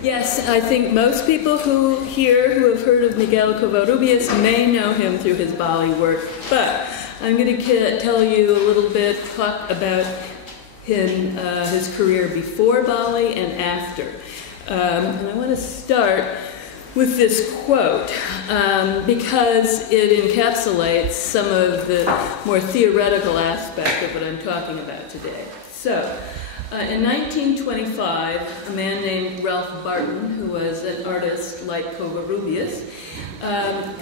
Yes, I think most people who have heard of Miguel Covarrubias may know him through his Bali work, but I'm going to tell you a little bit about his career before Bali and after. And I want to start with this quote because it encapsulates some of the more theoretical aspect of what I'm talking about today. So, in 1925, a man named Ralph Barton, who was an artist like Covarrubias,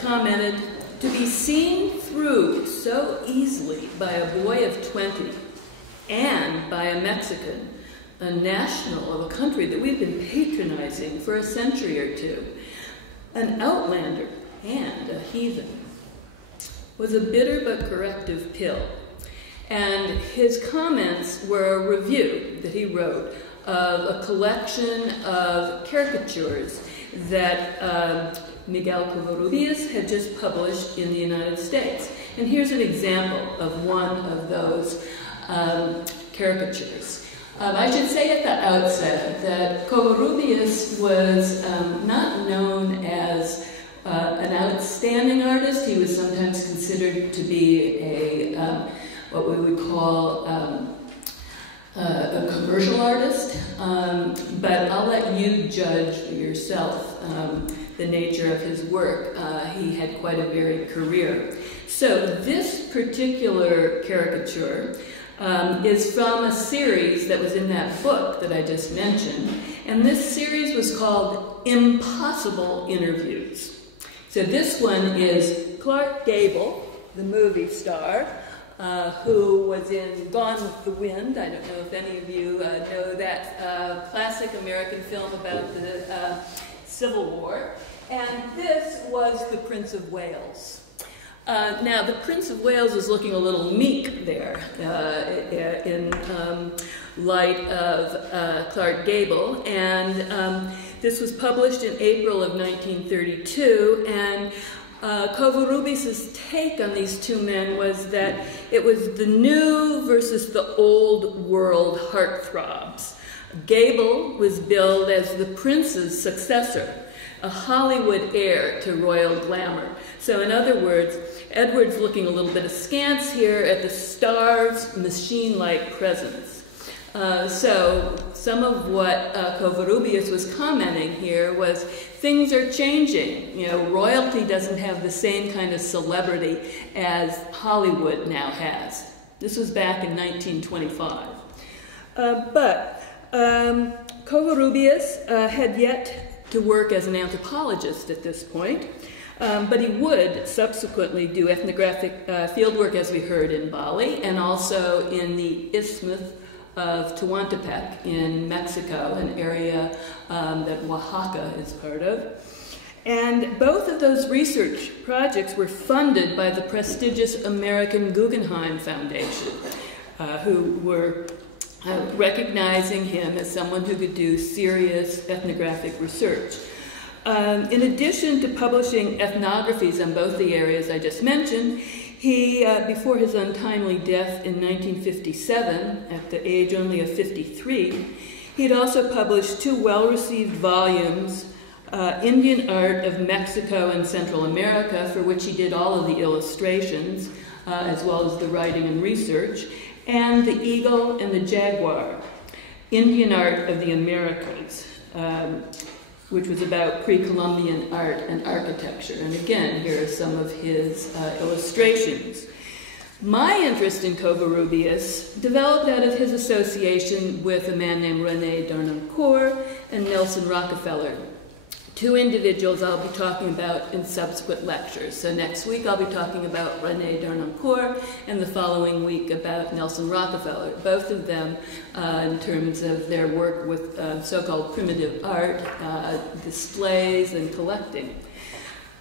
commented, "To be seen through so easily by a boy of 20 and by a Mexican, a national of a country that we've been patronizing for a century or two, an outlander and a heathen, was a bitter but corrective pill." And his comments were a review that he wrote of a collection of caricatures that Miguel Covarrubias had just published in the United States. And here's an example of one of those caricatures. I should say at the outset that Covarrubias was not known as an outstanding artist. He was sometimes considered to be a what we would call a commercial artist, but I'll let you judge yourself the nature of his work. He had quite a varied career. So this particular caricature is from a series that was in that book that I just mentioned, and this series was called Impossible Interviews. So this one is Clark Gable, the movie star, who was in Gone with the Wind. I don't know if any of you know that classic American film about the Civil War. And this was the Prince of Wales. Now, the Prince of Wales is looking a little meek there in light of Clark Gable. And this was published in April of 1932. And Covarrubias' take on these two men was that it was the new versus the old world heartthrobs. Gable was billed as the prince's successor, a Hollywood heir to royal glamour. So in other words, Edward's looking a little bit askance here at the star's machine-like presence. So some of what Covarrubias was commenting here was things are changing. You know, royalty doesn't have the same kind of celebrity as Hollywood now has. This was back in 1925. But Covarrubias had yet to work as an anthropologist at this point. But he would subsequently do ethnographic fieldwork, as we heard, in Bali, and also in the Isthmus of Tehuantepec in Mexico, an area that Oaxaca is part of. And both of those research projects were funded by the prestigious American Guggenheim Foundation, who were recognizing him as someone who could do serious ethnographic research. In addition to publishing ethnographies on both the areas I just mentioned, he, before his untimely death in 1957, at the age only of 53, he had also published two well-received volumes, Indian Art of Mexico and Central America, for which he did all of the illustrations, as well as the writing and research, and The Eagle and the Jaguar, Indian Art of the Americas, which was about pre-Columbian art and architecture. And again, here are some of his illustrations. My interest in Covarrubias developed out of his association with a man named René Darnoncourt and Nelson Rockefeller, two individuals I'll be talking about in subsequent lectures. So next week I'll be talking about René Darnoncourt, and the following week about Nelson Rockefeller. Both of them, in terms of their work with so-called primitive art, displays, and collecting.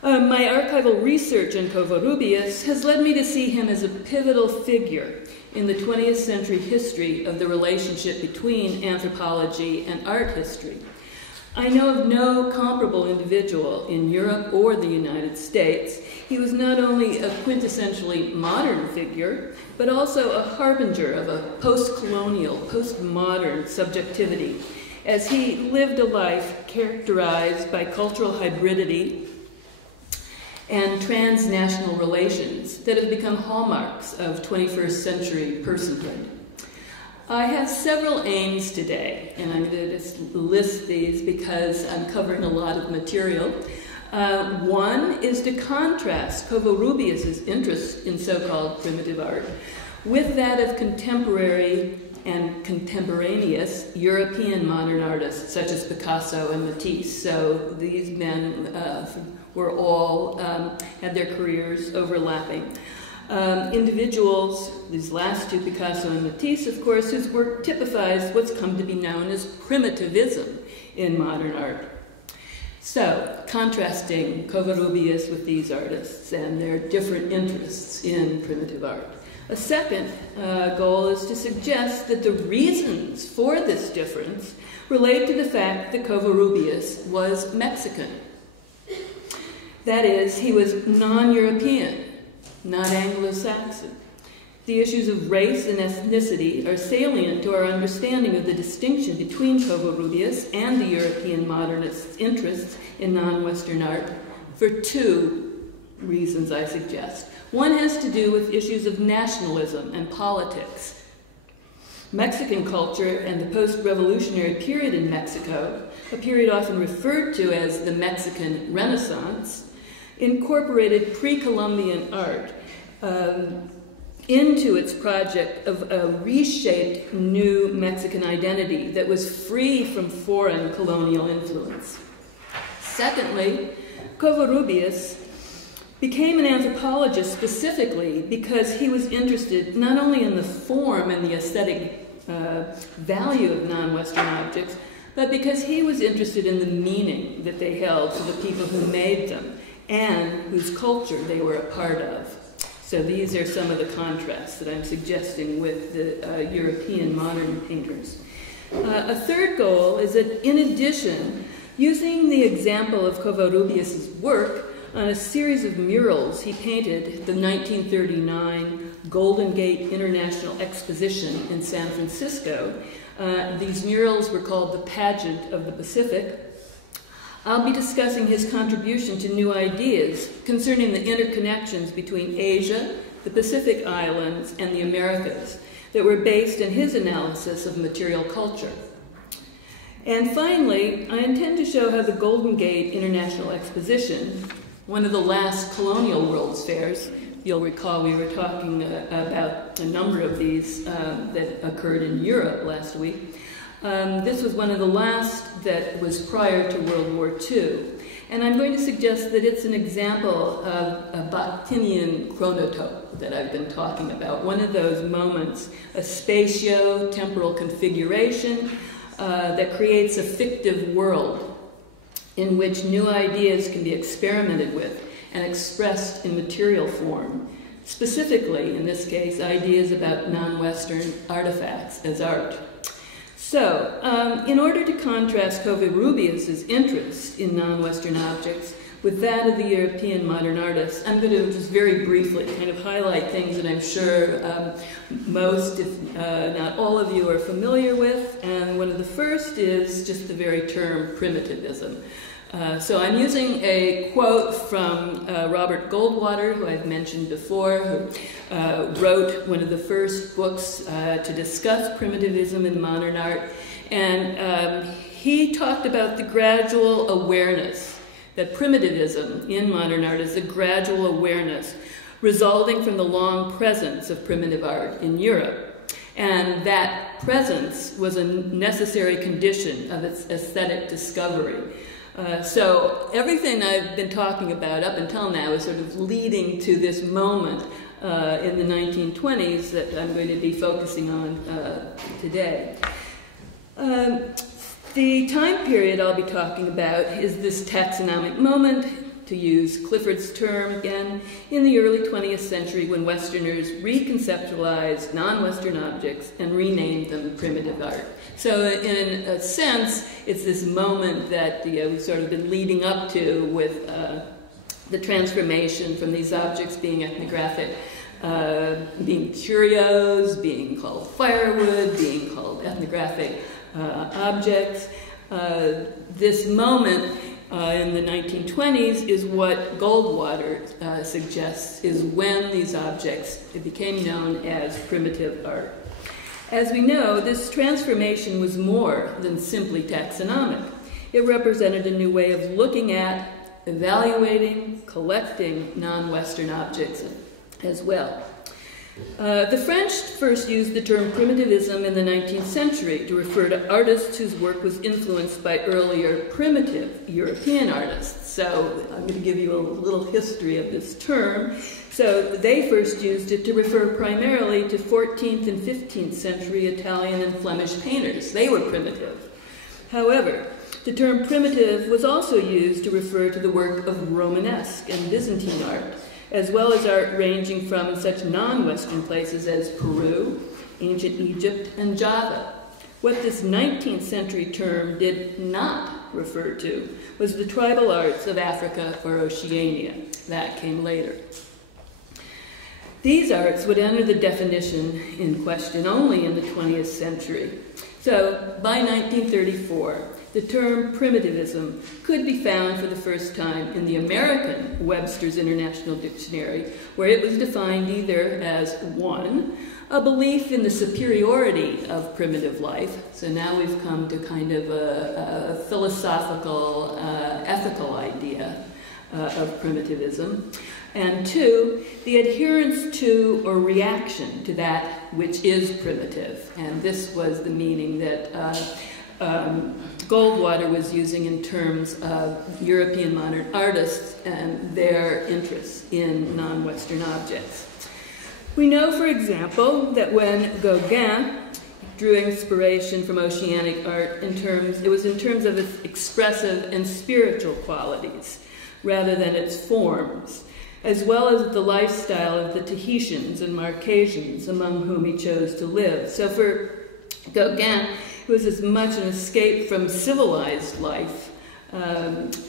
My archival research on Covarrubias has led me to see him as a pivotal figure in the 20th century history of the relationship between anthropology and art history. I know of no comparable individual in Europe or the United States. He was not only a quintessentially modern figure, but also a harbinger of a post-colonial, post-modern subjectivity as he lived a life characterized by cultural hybridity and transnational relations that have become hallmarks of 21st century personhood. I have several aims today, and I'm going to just list these because I'm covering a lot of material. One is to contrast Covarrubias' interest in so-called primitive art with that of contemporary and contemporaneous European modern artists such as Picasso and Matisse. So these men were all, had their careers overlapping. Individuals, these last two, Picasso and Matisse, of course, whose work typifies what's come to be known as primitivism in modern art. So, contrasting Covarrubias with these artists and their different interests in primitive art. A second goal is to suggest that the reasons for this difference relate to the fact that Covarrubias was Mexican. That is, he was non-European, not Anglo-Saxon. The issues of race and ethnicity are salient to our understanding of the distinction between Covarrubias and the European modernists' interests in non-Western art for two reasons, I suggest. One has to do with issues of nationalism and politics. Mexican culture and the post-revolutionary period in Mexico, a period often referred to as the Mexican Renaissance, incorporated pre-Columbian art into its project of a reshaped new Mexican identity that was free from foreign colonial influence. Secondly, Covarrubias became an anthropologist specifically because he was interested not only in the form and the aesthetic value of non-Western objects, but because he was interested in the meaning that they held to the people who made them and whose culture they were a part of. So these are some of the contrasts that I'm suggesting with the European modern painters. A third goal is that, in addition, using the example of Covarrubias' work on a series of murals he painted the 1939 Golden Gate International Exposition in San Francisco. These murals were called the Pageant of the Pacific. I'll be discussing his contribution to new ideas concerning the interconnections between Asia, the Pacific Islands, and the Americas that were based in his analysis of material culture. And finally, I intend to show how the Golden Gate International Exposition, one of the last colonial World's Fairs, you'll recall we were talking about a number of these that occurred in Europe last week. This was one of the last that was prior to World War II. And I'm going to suggest that it's an example of a Bakhtinian chronotope that I've been talking about. One of those moments, a spatio-temporal configuration that creates a fictive world in which new ideas can be experimented with and expressed in material form. Specifically, in this case, ideas about non-Western artifacts as art. So, in order to contrast Covarrubias' interest in non-Western objects with that of the European modern artists, I'm going to just very briefly kind of highlight things that I'm sure most, if not all of you, are familiar with. And one of the first is just the very term primitivism. So I'm using a quote from Robert Goldwater, who I've mentioned before, who wrote one of the first books to discuss primitivism in modern art. And he talked about the gradual awareness that primitivism in modern art is a gradual awareness resulting from the long presence of primitive art in Europe. And that presence was a necessary condition of its aesthetic discovery. So everything I've been talking about up until now is sort of leading to this moment in the 1920s that I'm going to be focusing on today. The time period I'll be talking about is this taxonomic moment, to use Clifford's term again, in the early 20th century when Westerners reconceptualized non-Western objects and renamed them primitive art. So in a sense, it's this moment that we've sort of been leading up to with the transformation from these objects being ethnographic, being curios, being called firewood, being called ethnographic objects. This moment in the 1920s is what Goldwater suggests is when these objects became known as primitive art. As we know, this transformation was more than simply taxonomic. It represented a new way of looking at, evaluating, collecting non-Western objects as well. The French first used the term primitivism in the 19th century to refer to artists whose work was influenced by earlier primitive European artists. So I'm going to give you a little history of this term. So they first used it to refer primarily to 14th and 15th century Italian and Flemish painters. They were primitive. However, the term primitive was also used to refer to the work of Romanesque and Byzantine art, as well as art ranging from such non-Western places as Peru, ancient Egypt, and Java. What this 19th century term did not refer to was the tribal arts of Africa or Oceania. That came later. These arts would enter the definition in question only in the 20th century. So by 1934, the term primitivism could be found for the first time in the American Webster's International Dictionary, where it was defined either as, one, a belief in the superiority of primitive life. So now we've come to kind of a philosophical, ethical idea of primitivism. And two, the adherence to or reaction to that which is primitive. And this was the meaning that Goldwater was using in terms of European modern artists and their interests in non-Western objects. We know, for example, that when Gauguin drew inspiration from oceanic art it was in terms of its expressive and spiritual qualities, rather than its forms, as well as the lifestyle of the Tahitians and Marquesans, among whom he chose to live. So for Gauguin, it was as much an escape from civilized life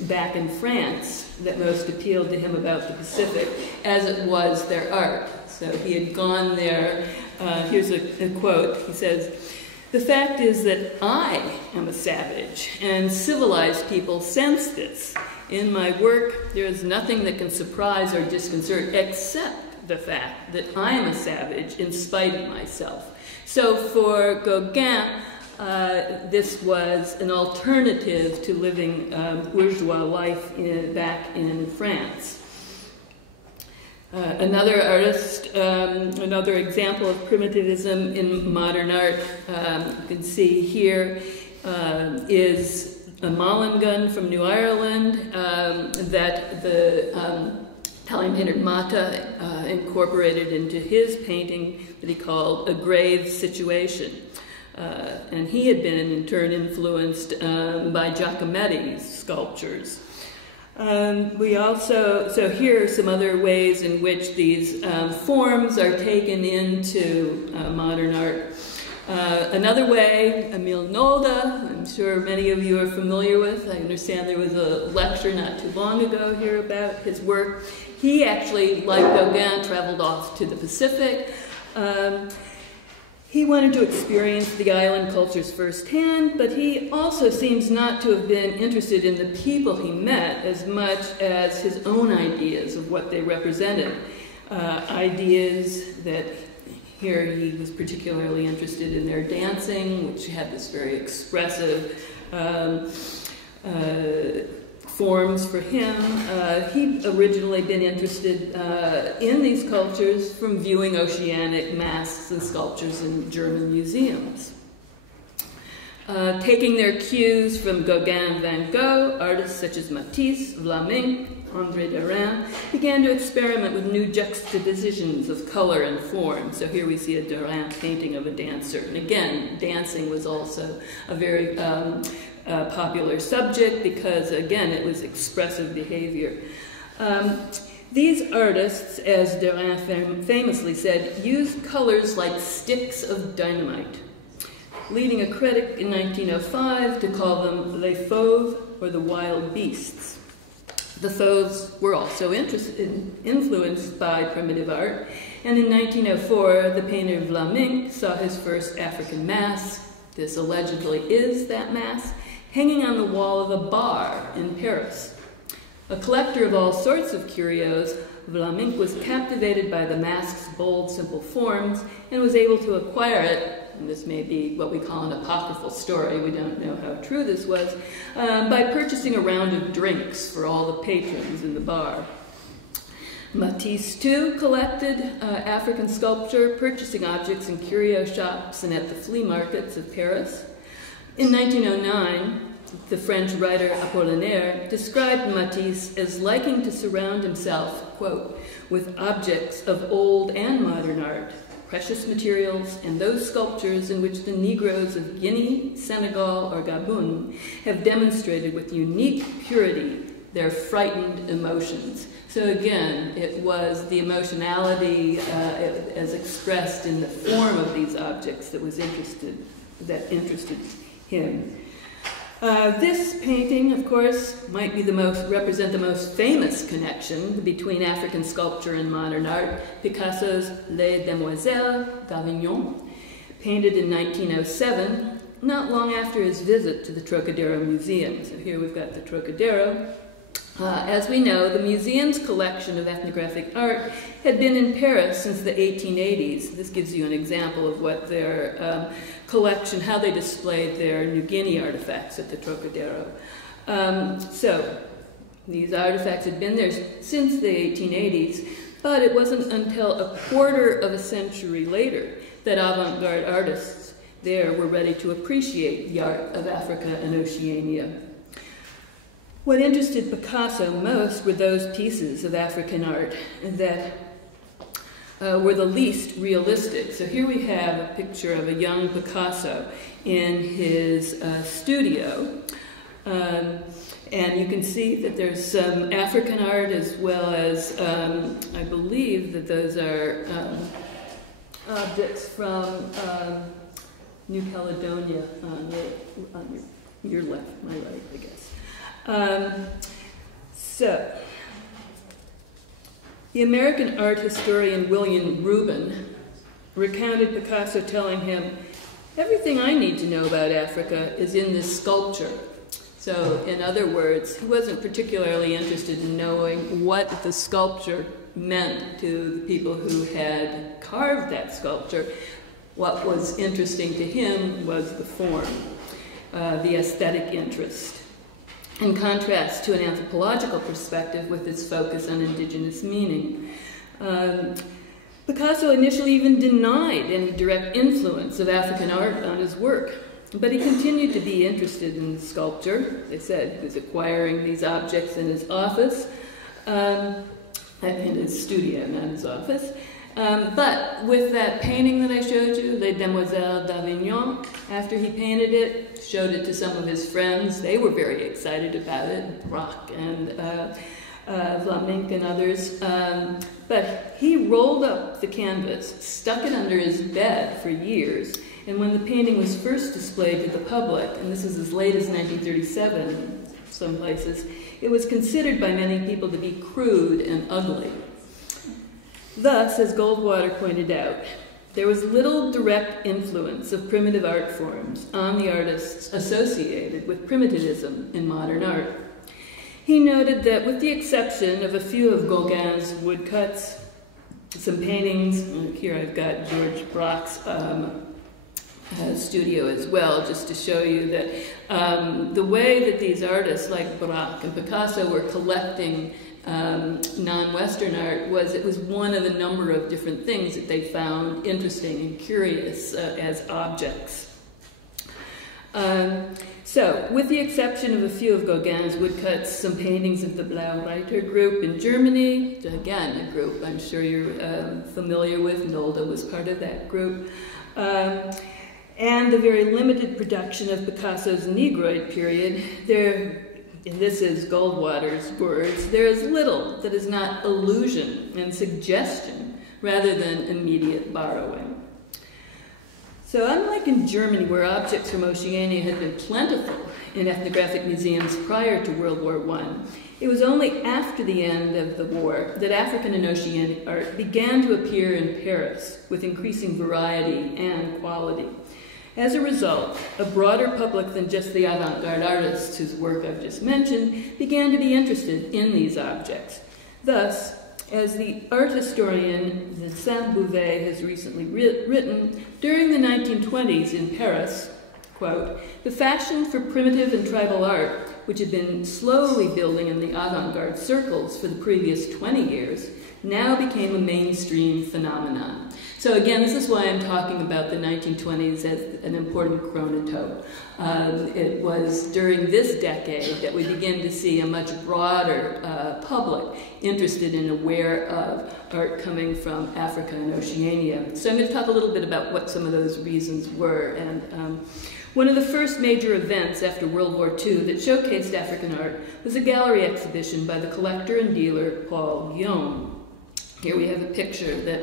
back in France that most appealed to him about the Pacific, as it was their art. So he had gone there. Here's a quote. He says, "The fact is that I am a savage, and civilized people sense this. In my work, there is nothing that can surprise or disconcert except the fact that I am a savage in spite of myself." So for Gauguin, this was an alternative to living bourgeois life back in France. Another artist, another example of primitivism in modern art, you can see here, is a Malingun from New Ireland that the Italian painter Neta incorporated into his painting that he called A Grave Situation. And he had been in turn influenced by Giacometti's sculptures. So here are some other ways in which these forms are taken into modern art. Another way, Emil Nolde, I'm sure many of you are familiar with. I understand there was a lecture not too long ago here about his work. He actually, like Gauguin, traveled off to the Pacific. He wanted to experience the island cultures firsthand, but he also seems not to have been interested in the people he met as much as his own ideas of what they represented. Ideas that here he was particularly interested in their dancing, which had this very expressive forms for him. He'd originally been interested in these cultures from viewing oceanic masks and sculptures in German museums. Taking their cues from Gauguin and Van Gogh, artists such as Matisse, Vlaminck, André Derain began to experiment with new juxtapositions of color and form. So here we see a Derain painting of a dancer. And again, dancing was also a very popular subject because, again, it was expressive behavior. These artists, as Derain famously said, used colors like sticks of dynamite, leading a critic in 1905 to call them les fauves, or the wild beasts. The fauves were also influenced by primitive art, and in 1904, the painter Vlaminck saw his first African mask This allegedly is that mask, hanging on the wall of a bar in Paris. A collector of all sorts of curios, Vlaminck was captivated by the mask's bold, simple forms and was able to acquire it, and this may be what we call an apocryphal story, we don't know how true this was, by purchasing a round of drinks for all the patrons in the bar. Matisse, too, collected African sculpture, purchasing objects in curio shops and at the flea markets of Paris. In 1909, the French writer Apollinaire described Matisse as liking to surround himself, quote, with objects of old and modern art, precious materials, and those sculptures in which the Negroes of Guinea, Senegal, or Gabon have demonstrated with unique purity their frightened emotions. So again, it was the emotionality as expressed in the form of these objects that interested him. This painting, of course, might be represent the most famous connection between African sculpture and modern art, Picasso's Les Demoiselles d'Avignon, painted in 1907, not long after his visit to the Trocadero Museum. So here we've got the Trocadero. As we know, the museum's collection of ethnographic art had been in Paris since the 1880s. This gives you an example of what their collection, how they displayed their New Guinea artifacts at the Trocadero. So these artifacts had been there since the 1880s, but it wasn't until a quarter of a century later that avant-garde artists there were ready to appreciate the art of Africa and Oceania. What interested Picasso most were those pieces of African art that were the least realistic. So here we have a picture of a young Picasso in his studio. And you can see that there's some African art as well as, I believe that those are objects from New Caledonia on your left, my right, I guess. The American art historian William Rubin recounted Picasso telling him, "Everything I need to know about Africa is in this sculpture." So, in other words, he wasn't particularly interested in knowing what the sculpture meant to the people who had carved that sculpture. What was interesting to him was the form, the aesthetic interest. In contrast to an anthropological perspective with its focus on indigenous meaning. Picasso initially even denied any direct influence of African art on his work, but he continued to be interested in sculpture. They said he was acquiring these objects in his office, in his studio, not his office. But with that painting that I showed you, Les Demoiselles d'Avignon, after he painted it, showed it to some of his friends. They were very excited about it, Brock and Vlaminck and others. But he rolled up the canvas, stuck it under his bed for years, and when the painting was first displayed to the public, and this is as late as 1937 in some places, it was considered by many people to be crude and ugly. Thus, as Goldwater pointed out, there was little direct influence of primitive art forms on the artists associated with primitivism in modern art. He noted that with the exception of a few of Gauguin's woodcuts, some paintings, here I've got George Brock's studio as well, just to show you that the way that these artists like Brock and Picasso were collecting non-Western art it was one of a number of different things that they found interesting and curious as objects. So, with the exception of a few of Gauguin's woodcuts, some paintings of the Blaureiter group in Germany, again, a group I'm sure you're familiar with, Nolde was part of that group, and the very limited production of Picasso's Negroid period, and this is Goldwater's words, there is little that is not illusion and suggestion rather than immediate borrowing. So unlike in Germany, where objects from Oceania had been plentiful in ethnographic museums prior to World War I, it was only after the end of the war that African and Oceanic art began to appear in Paris with increasing variety and quality. As a result, a broader public than just the avant-garde artists whose work I've just mentioned began to be interested in these objects. Thus, as the art historian Vincent Bouvet has recently written, during the 1920s in Paris, quote, the fashion for primitive and tribal art, which had been slowly building in the avant-garde circles for the previous 20 years, now became a mainstream phenomenon. So again, this is why I'm talking about the 1920s as an important chronotope. It was during this decade that we begin to see a much broader public interested and aware of art coming from Africa and Oceania. So I'm going to talk a little bit about what some of those reasons were. And one of the first major events after World War II that showcased African art was a gallery exhibition by the collector and dealer Paul Guillaume. Here we have a picture that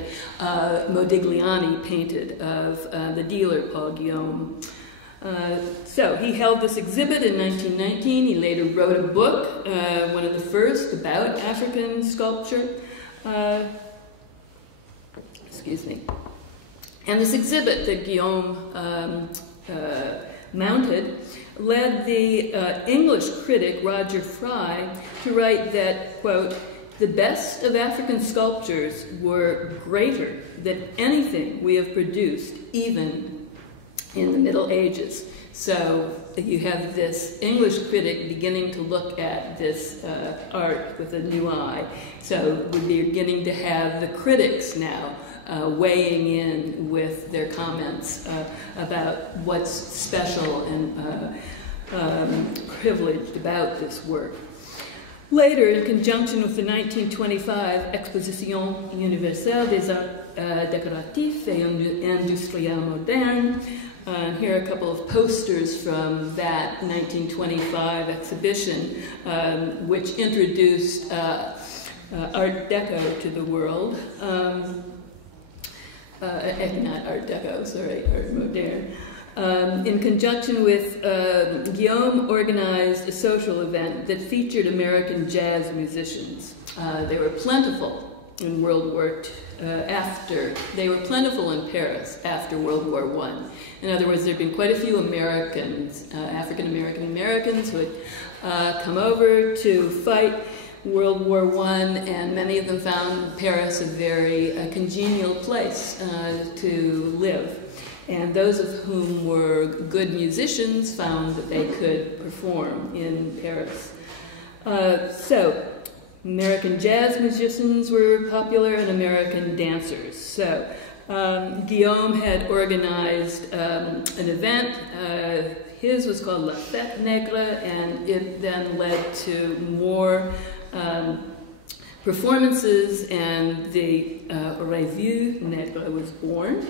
Modigliani painted of the dealer Paul Guillaume. So he held this exhibit in 1919. He later wrote a book, one of the first, about African sculpture. Excuse me. And this exhibit that Guillaume mounted led the English critic Roger Fry to write that, quote, the best of African sculptures were greater than anything we have produced, even in the Middle Ages. So you have this English critic beginning to look at this art with a new eye. So we're beginning to have the critics now weighing in with their comments about what's special and privileged about this work. Later, in conjunction with the 1925 Exposition Universelle des Arts Décoratifs et Industriels Modernes, and here are a couple of posters from that 1925 exhibition, which introduced Art Deco to the world. Not Art Deco, sorry, Art Moderne. In conjunction with Guillaume organized a social event that featured American jazz musicians. They were plentiful in World War they were plentiful in Paris after World War I. In other words, there had been quite a few Americans, African-American Americans who had come over to fight World War I, and many of them found Paris a very congenial place to live. And those of whom were good musicians found that they could perform in Paris. So, American jazz musicians were popular and American dancers. So, Guillaume had organized an event. His was called La Fête Nègre, and it then led to more performances, and the Revue Nègre was born.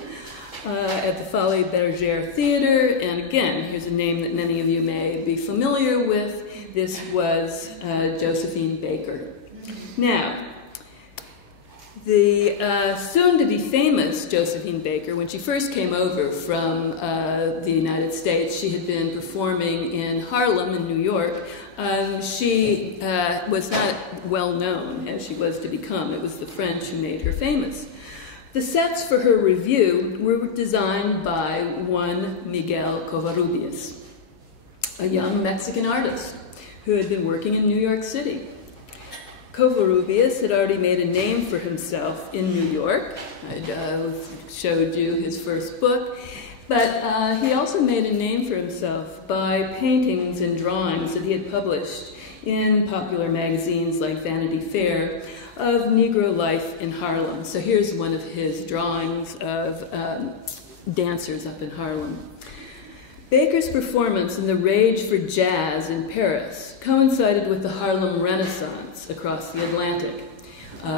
At the Folies Bergère Theater, and again, here's a name that many of you may be familiar with. This was Josephine Baker. Now, the soon-to-be famous Josephine Baker, when she first came over from the United States, she had been performing in Harlem in New York. She was not well known as she was to become. It was the French who made her famous. The sets for her review were designed by one Miguel Covarrubias, a young Mexican artist who had been working in New York City. Covarrubias had already made a name for himself in New York. I showed you his first book. But he also made a name for himself by paintings and drawings that he had published in popular magazines like Vanity Fair of Negro life in Harlem. So here's one of his drawings of dancers up in Harlem. Baker's performance in the rage for jazz in Paris coincided with the Harlem Renaissance across the Atlantic.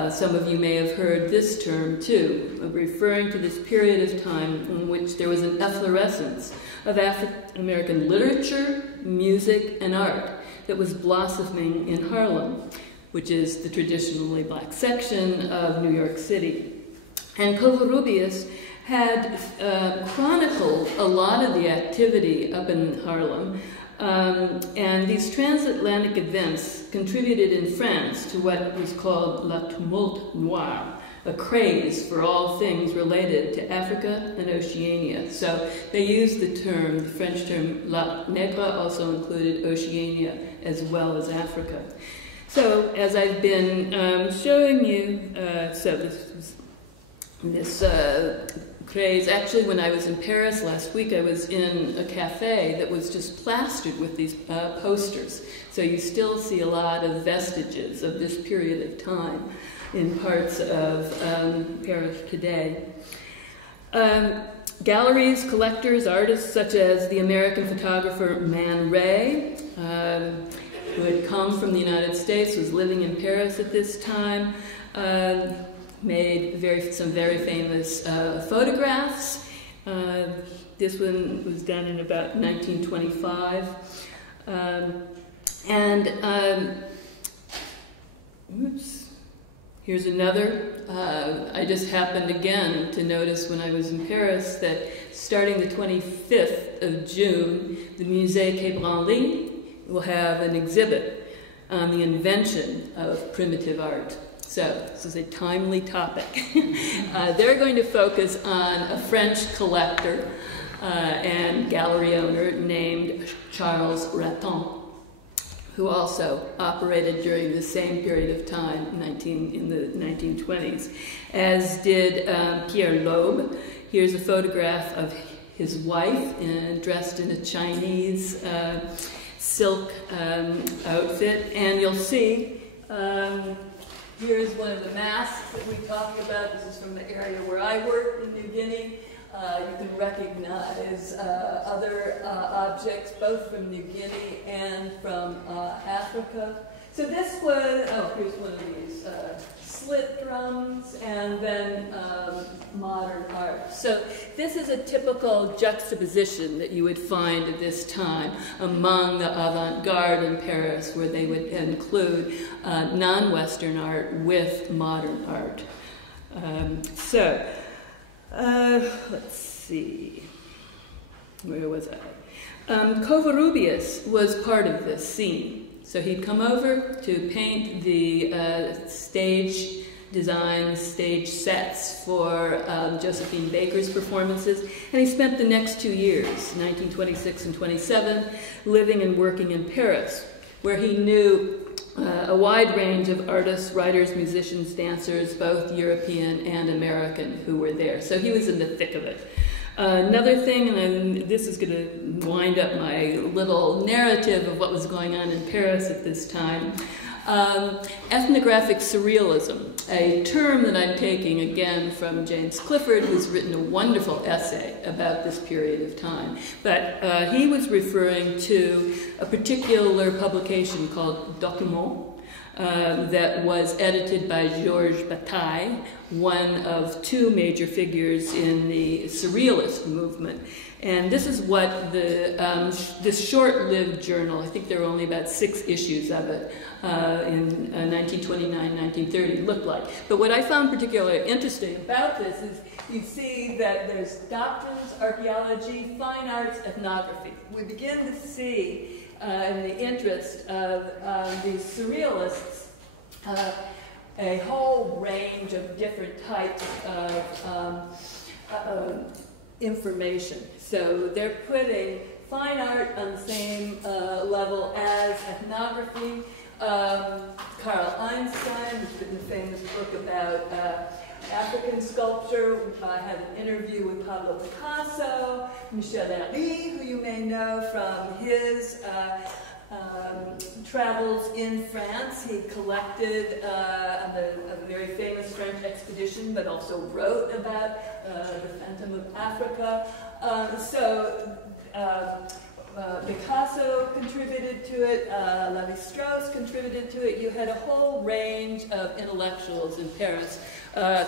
Some of you may have heard this term too, referring to this period of time in which there was an efflorescence of African-American literature, music, and art that was blossoming in Harlem, which is the traditionally black section of New York City. And Covarrubias had chronicled a lot of the activity up in Harlem, and these transatlantic events contributed in France to what was called La Tumulte Noire, a craze for all things related to Africa and Oceania. So they used the term, the French term La Negra also included Oceania as well as Africa. So as I've been showing you, so this craze, actually when I was in Paris last week, I was in a cafe that was just plastered with these posters. So you still see a lot of vestiges of this period of time in parts of Paris today. Galleries, collectors, artists such as the American photographer Man Ray, who had come from the United States, was living in Paris at this time, made some very famous photographs. This one was done in about 1925. Oops. Here's another. I just happened again to notice when I was in Paris that starting the 25th of June, the Musée Quai Branly will have an exhibit on the invention of primitive art. So this is a timely topic. They're going to focus on a French collector and gallery owner named Charles Raton, who also operated during the same period of time, in the 1920s, as did Kieran Loba. Here's a photograph of his wife dressed in a Chinese silk outfit, and you'll see here's one of the masks that we talked about. This is from the area where I work in New Guinea. You can recognize other objects, both from New Guinea and from Africa. So this was, here's one of these slit drums, and then modern art. So this is a typical juxtaposition that you would find at this time among the avant-garde in Paris, where they would include non-Western art with modern art. Let's see, where was I? Covarrubias was part of this scene. So he'd come over to paint the stage designs, stage sets for Josephine Baker's performances, and he spent the next 2 years, 1926 and 27, living and working in Paris, where he knew a wide range of artists, writers, musicians, dancers, both European and American, who were there. So he was in the thick of it. Another thing, and this is going to wind up my little narrative of what was going on in Paris at this time, ethnographic surrealism, a term that I'm taking again from James Clifford, who's written a wonderful essay about this period of time. But he was referring to a particular publication called Document, that was edited by Georges Bataille, one of two major figures in the Surrealist movement. And this is what this short-lived journal, I think there were only about 6 issues of it in 1929, 1930, looked like. But what I found particularly interesting about this is you see that there's doctrines, archaeology, fine arts, ethnography. We begin to see in the interest of these surrealists, a whole range of different types of information. So they're putting fine art on the same level as ethnography. Carl Einstein, who's written a famous book about African sculpture, had an interview with Pablo Picasso. Michel Herry, who you may know from his travels in France. He collected a very famous French expedition, but also wrote about the Phantom of Africa. Picasso contributed to it, Lévi-Strauss contributed to it. You had a whole range of intellectuals in Paris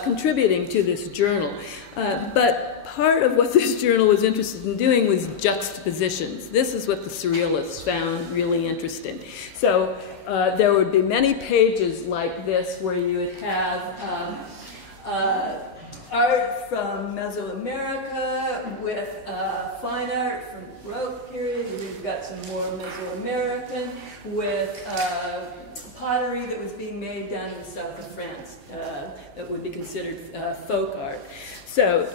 contributing to this journal. But part of what this journal was interested in doing was juxtapositions. This is what the surrealists found really interesting. So there would be many pages like this where you would have art from Mesoamerica with fine art from Baroque period. We've got some more Mesoamerican with pottery that was being made down in the south of France that would be considered folk art. So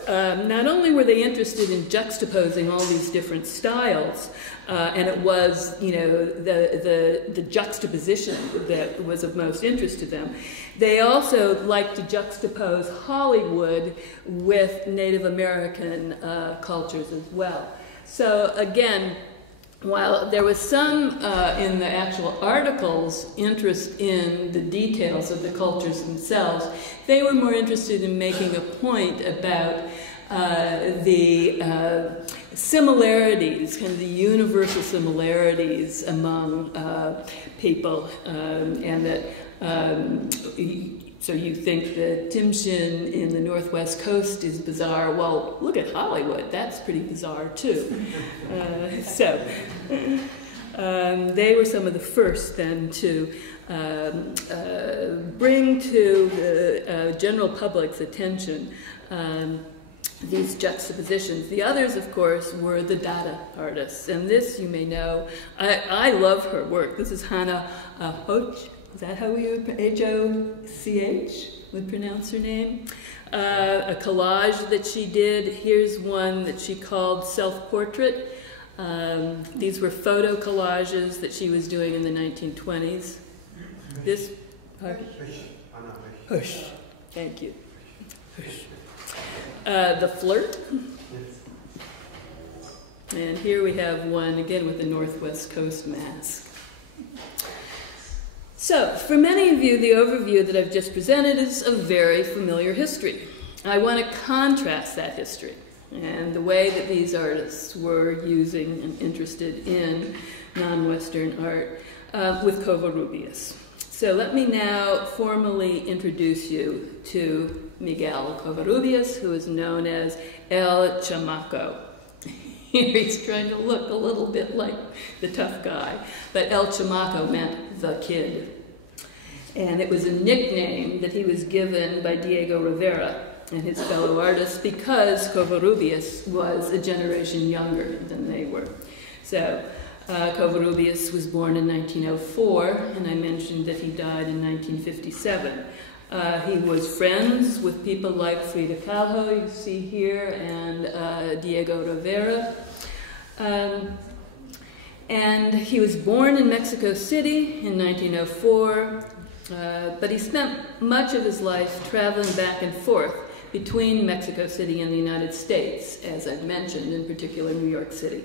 not only were they interested in juxtaposing all these different styles, and it was, you know, the juxtaposition that was of most interest to them, they also liked to juxtapose Hollywood with Native American cultures as well. So again, while there was some in the actual articles interest in the details of the cultures themselves, they were more interested in making a point about the similarities, kind of the universal similarities among people, and that so you think that Timshin in the Northwest Coast is bizarre. Well, look at Hollywood. That's pretty bizarre, too. They were some of the first, then, to bring to the general public's attention these juxtapositions. The others, of course, were the Dada artists. And this, you may know, I love her work. This is Hannah Hoch. Is that how we would, H-O-C-H, would pronounce her name? A collage that she did. Here's one that she called Self-Portrait. These were photo collages that she was doing in the 1920s. This, Hush. Thank you. The Flirt. And here we have one, again, with the Northwest Coast mask. So, for many of you, the overview that I've just presented is a very familiar history. I want to contrast that history and the way that these artists were using and interested in non-Western art with Covarrubias. So let me now formally introduce you to Miguel Covarrubias, who is known as El Chamaco. Here he's trying to look a little bit like the tough guy, but El Chamaco meant the kid. And it was a nickname that he was given by Diego Rivera and his fellow artists because Covarrubias was a generation younger than they were. So Covarrubias was born in 1904, and I mentioned that he died in 1957. He was friends with people like Frida Kahlo, you see here, and Diego Rivera. And he was born in Mexico City in 1904, but he spent much of his life traveling back and forth between Mexico City and the United States, as I've mentioned, in particular New York City.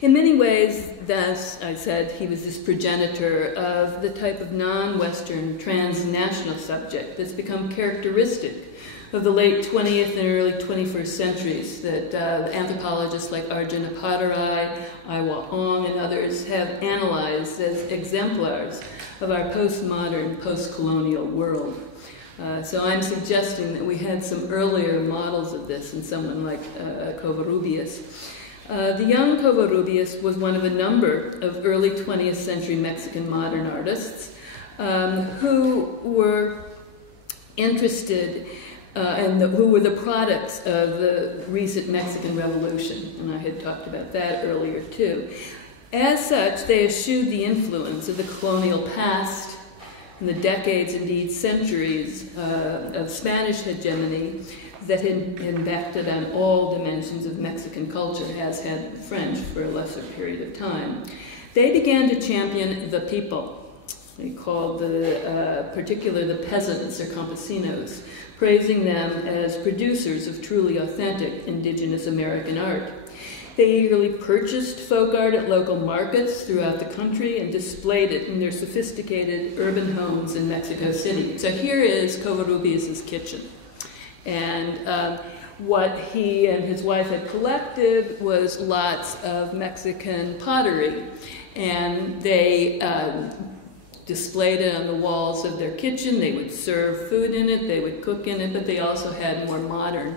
In many ways, as I said, he was this progenitor of the type of non-Western transnational subject that's become characteristic of the late 20th and early 21st centuries that anthropologists like Arjuna Padarai, Aiwa Hong, and others have analyzed as exemplars of our postmodern, post-colonial world. So I'm suggesting that we had some earlier models of this in someone like Covarrubias. The young Covarrubias was one of a number of early 20th century Mexican modern artists who were interested and who were the products of the recent Mexican Revolution, and I had talked about that earlier too. As such, they eschewed the influence of the colonial past and the decades, indeed centuries, of Spanish hegemony that had impacted on all dimensions of Mexican culture, as had French for a lesser period of time. They began to champion the people. They called particularly the peasants or campesinos, praising them as producers of truly authentic indigenous American art. They eagerly purchased folk art at local markets throughout the country and displayed it in their sophisticated urban homes in Mexico City. So here is Covarrubias' kitchen. And what he and his wife had collected was lots of Mexican pottery. And they displayed it on the walls of their kitchen. They would serve food in it, they would cook in it, but they also had more modern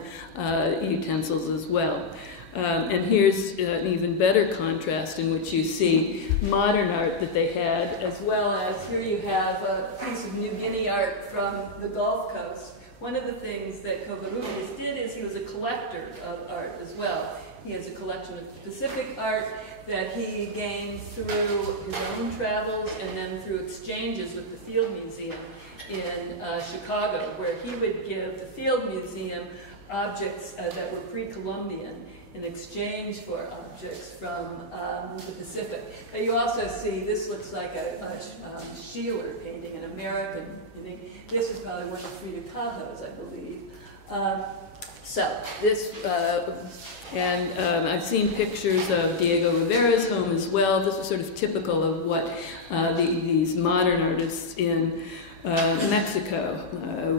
utensils as well. And here's an even better contrast in which you see modern art that they had, as well as here you have a piece of New Guinea art from the Gulf Coast. One of the things that Covarrubias did is he was a collector of art as well. He has a collection of Pacific art that he gained through his own travels and then through exchanges with the Field Museum in Chicago, where he would give the Field Museum objects that were pre-Columbian in exchange for objects from the Pacific. Now you also see, this looks like a Sheeler painting, an American painting. This is probably one of Frida Kahlo's, I believe. So this, I've seen pictures of Diego Rivera's home as well. This is sort of typical of what these modern artists in Mexico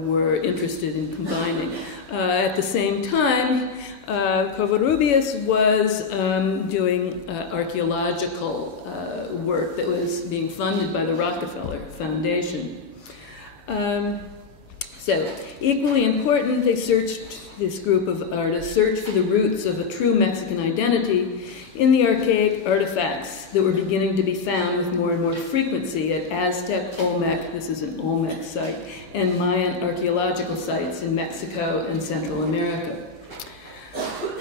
were interested in combining. At the same time, Covarrubias was doing archaeological work that was being funded by the Rockefeller Foundation. So, equally important, this group of artists searched for the roots of a true Mexican identity in the archaic artifacts that were beginning to be found with more and more frequency at Aztec Olmec, this is an Olmec site, and Mayan archaeological sites in Mexico and Central America.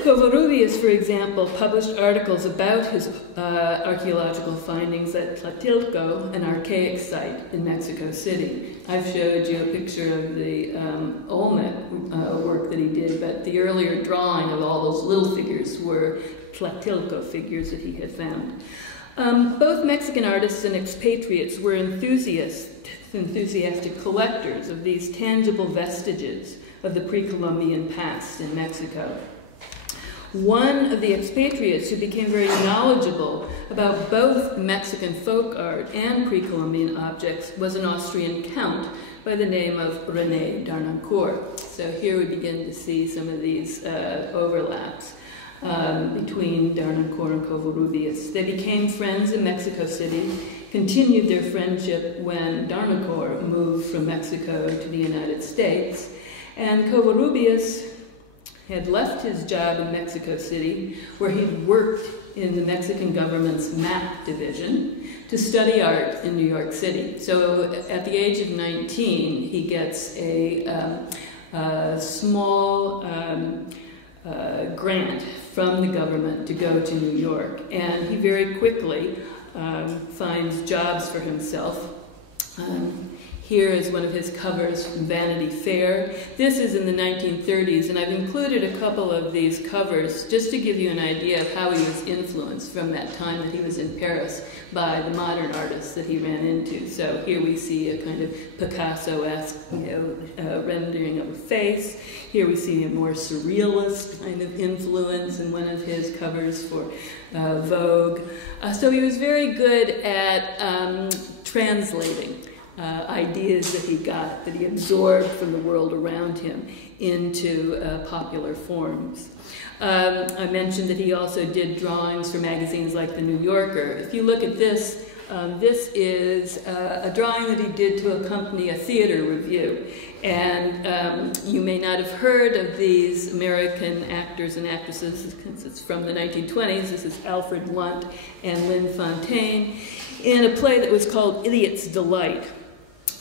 Covarrubias, for example, published articles about his archaeological findings at Tlatilco, an archaic site in Mexico City. I've showed you a picture of the Olmec work that he did, but the earlier drawing of all those little figures were Tlatilco figures that he had found. Both Mexican artists and expatriates were enthusiastic collectors of these tangible vestiges of the pre-Columbian past in Mexico. One of the expatriates who became very knowledgeable about both Mexican folk art and pre-Columbian objects was an Austrian count by the name of René d'Arnoncourt. So here we begin to see some of these overlaps between d'Arnoncourt and Covarrubias. They became friends in Mexico City, continued their friendship when d'Arnoncourt moved from Mexico to the United States, and Covarrubias had left his job in Mexico City, where he'd worked in the Mexican government's map division, to study art in New York City. So at the age of 19, he gets a small grant from the government to go to New York, and he very quickly finds jobs for himself. Here is one of his covers from Vanity Fair. This is in the 1930s, and I've included a couple of these covers just to give you an idea of how he was influenced from that time that he was in Paris by the modern artists that he ran into. So here we see a kind of Picasso-esque rendering of a face. Here we see a more surrealist kind of influence in one of his covers for Vogue. So he was very good at translating ideas that he got, that he absorbed from the world around him into popular forms. I mentioned that he also did drawings for magazines like The New Yorker. If you look at this, this is a drawing that he did to accompany a theater review. And you may not have heard of these American actors and actresses, since it's from the 1920s. This is Alfred Lunt and Lynn Fontaine in a play that was called Idiot's Delight.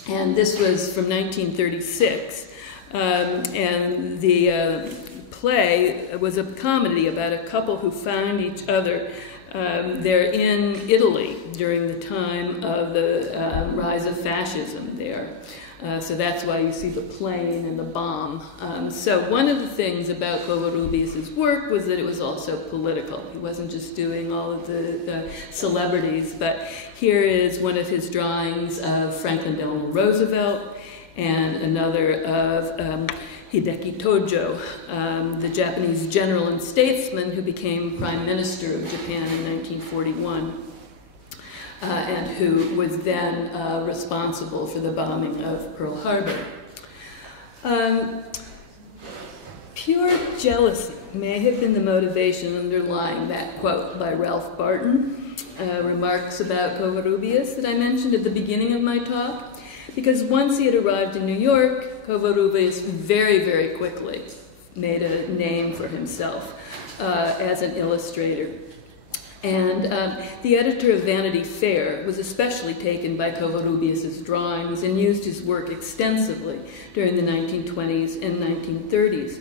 And this was from 1936. And the play was a comedy about a couple who found each other. They're in Italy during the time of the rise of fascism there. So that's why you see the plane and the bomb. So one of the things about Covarrubias' work was that it was also political. He wasn't just doing all of the celebrities, but here is one of his drawings of Franklin Delano Roosevelt and another of Hideki Tojo, the Japanese general and statesman who became Prime Minister of Japan in 1941. And who was then responsible for the bombing of Pearl Harbor. Pure jealousy may have been the motivation underlying that quote by Ralph Barton, remarks about Covarrubias that I mentioned at the beginning of my talk, because once he had arrived in New York, Covarrubias very, very quickly made a name for himself as an illustrator. And the editor of Vanity Fair was especially taken by Covarrubias' drawings and used his work extensively during the 1920s and 1930s.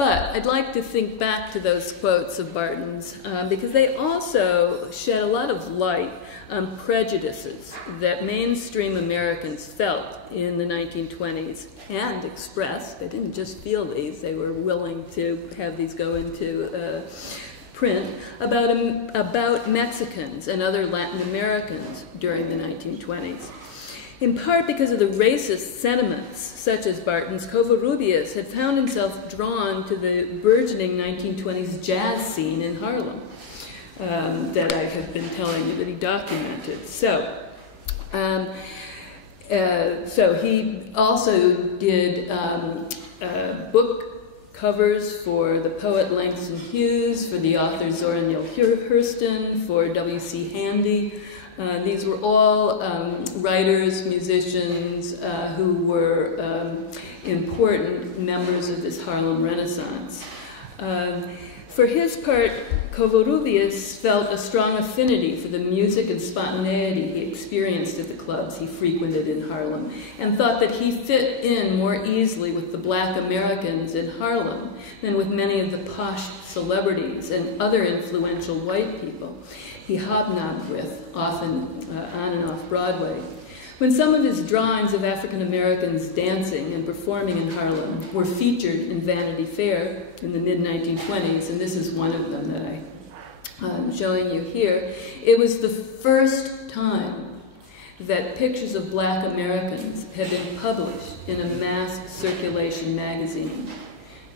But I'd like to think back to those quotes of Barton's because they also shed a lot of light on prejudices that mainstream Americans felt in the 1920s and expressed. They didn't just feel these, they were willing to have these go into print about Mexicans and other Latin Americans during the 1920s. In part because of the racist sentiments, such as Barton's, Covarrubias had found himself drawn to the burgeoning 1920s jazz scene in Harlem that I have been telling you that he documented. So he also did book covers for the poet Langston Hughes, for the author Zora Neale Hurston, for W.C. Handy. These were all writers, musicians who were important members of this Harlem Renaissance. For his part, Covarrubias felt a strong affinity for the music and spontaneity he experienced at the clubs he frequented in Harlem, and thought that he fit in more easily with the black Americans in Harlem than with many of the posh celebrities and other influential white people he hobnobbed with, often on and off Broadway. When some of his drawings of African Americans dancing and performing in Harlem were featured in Vanity Fair in the mid-1920s, and this is one of them that I'm showing you here, it was the first time that pictures of black Americans had been published in a mass circulation magazine.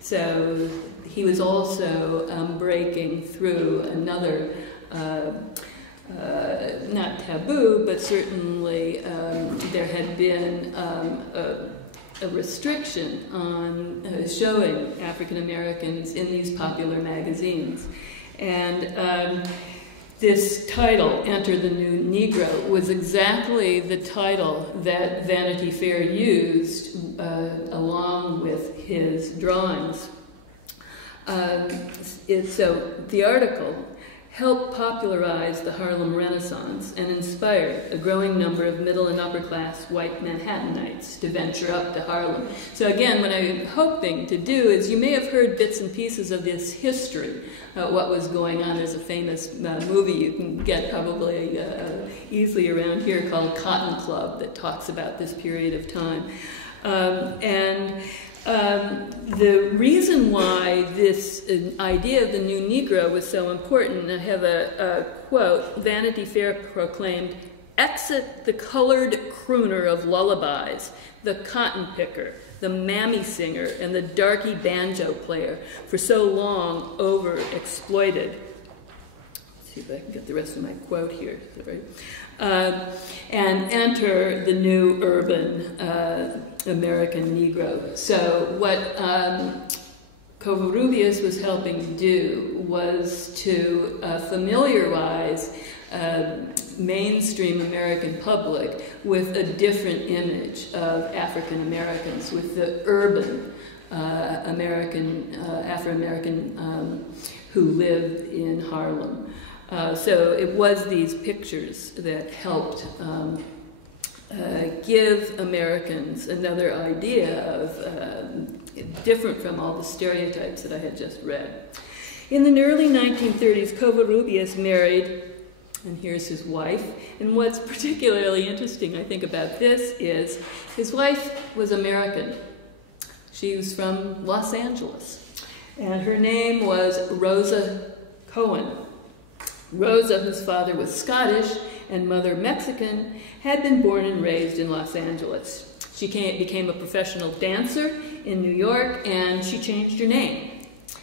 So he was also breaking through another not taboo, but certainly there had been a restriction on showing African Americans in these popular magazines. And this title, Enter the New Negro, was exactly the title that Vanity Fair used along with his drawings. So the article helped popularize the Harlem Renaissance and inspired a growing number of middle and upper class white Manhattanites to venture up to Harlem. So again, what I'm hoping to do is, you may have heard bits and pieces of this history, what was going on. There's a famous movie you can get probably easily around here called Cotton Club that talks about this period of time. The reason why this idea of the new Negro was so important, I have a quote. Vanity Fair proclaimed, "Exit the colored crooner of lullabies, the cotton picker, the mammy singer, and the darky banjo player, for so long overexploited." Let's see if I can get the rest of my quote here. Sorry. And enter the new urban American Negro. So what Covarrubias was helping to do was to familiarize mainstream American public with a different image of African Americans, with the urban Afro-American who lived in Harlem. So it was these pictures that helped give Americans another idea of, different from all the stereotypes that I had just read. In the early 1930s, Covarrubias married, and here's his wife, and what's particularly interesting, I think, about this is his wife was American. She was from Los Angeles, and her name was Rosa Cohen. Rosa, whose father was Scottish and mother Mexican, had been born and raised in Los Angeles. She became a professional dancer in New York, and she changed her name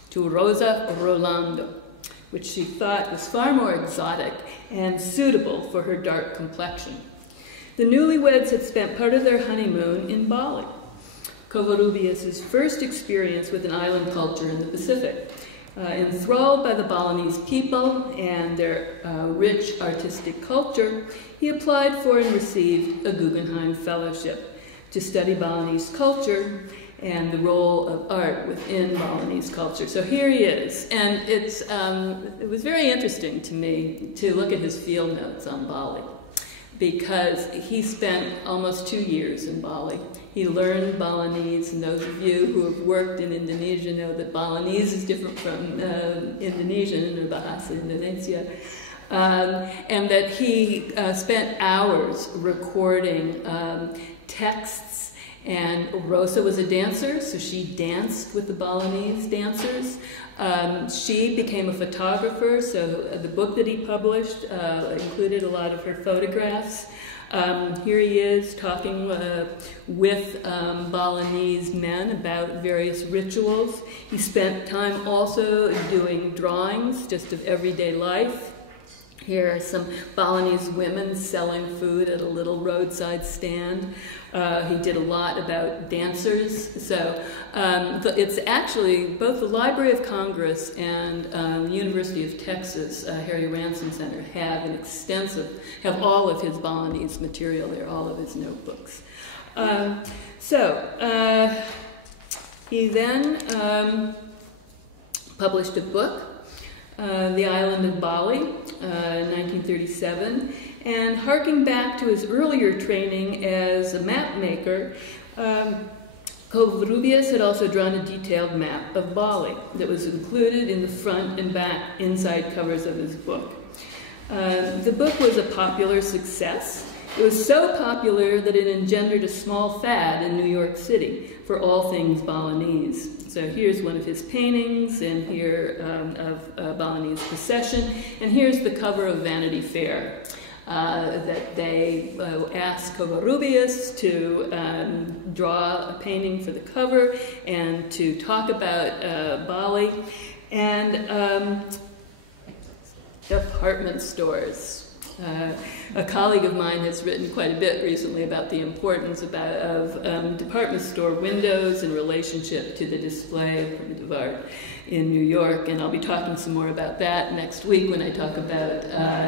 to Rosa Rolando, which she thought was far more exotic and suitable for her dark complexion. The newlyweds had spent part of their honeymoon in Bali, Covarrubias' first experience with an island culture in the Pacific. Enthralled by the Balinese people and their rich artistic culture, he applied for and received a Guggenheim Fellowship to study Balinese culture and the role of art within Balinese culture. So here he is, and it was very interesting to me to look at his field notes on Bali, because he spent almost 2 years in Bali. He learned Balinese, and those of you who have worked in Indonesia know that Balinese is different from Indonesian or Bahasa Indonesia. And that he spent hours recording texts. And Rosa was a dancer, so she danced with the Balinese dancers. She became a photographer, so the book that he published included a lot of her photographs. Here he is talking with Balinese men about various rituals. He spent time also doing drawings just of everyday life. Here are some Balinese women selling food at a little roadside stand. He did a lot about dancers. So it's actually both the Library of Congress and the University of Texas, Harry Ransom Center, have all of his Balinese material there, all of his notebooks. He then published a book, The Island of Bali, in 1937, and harking back to his earlier training as a map maker, Covarrubias had also drawn a detailed map of Bali that was included in the front and back inside covers of his book. The book was a popular success. It was so popular that it engendered a small fad in New York City for all things Balinese. So here's one of his paintings, and here of Balinese procession, and here's the cover of Vanity Fair. That they asked Covarrubias to draw a painting for the cover and to talk about Bali and department stores. A colleague of mine has written quite a bit recently about the importance of department store windows in relationship to the display of primitive art in New York, and I'll be talking some more about that next week when I talk about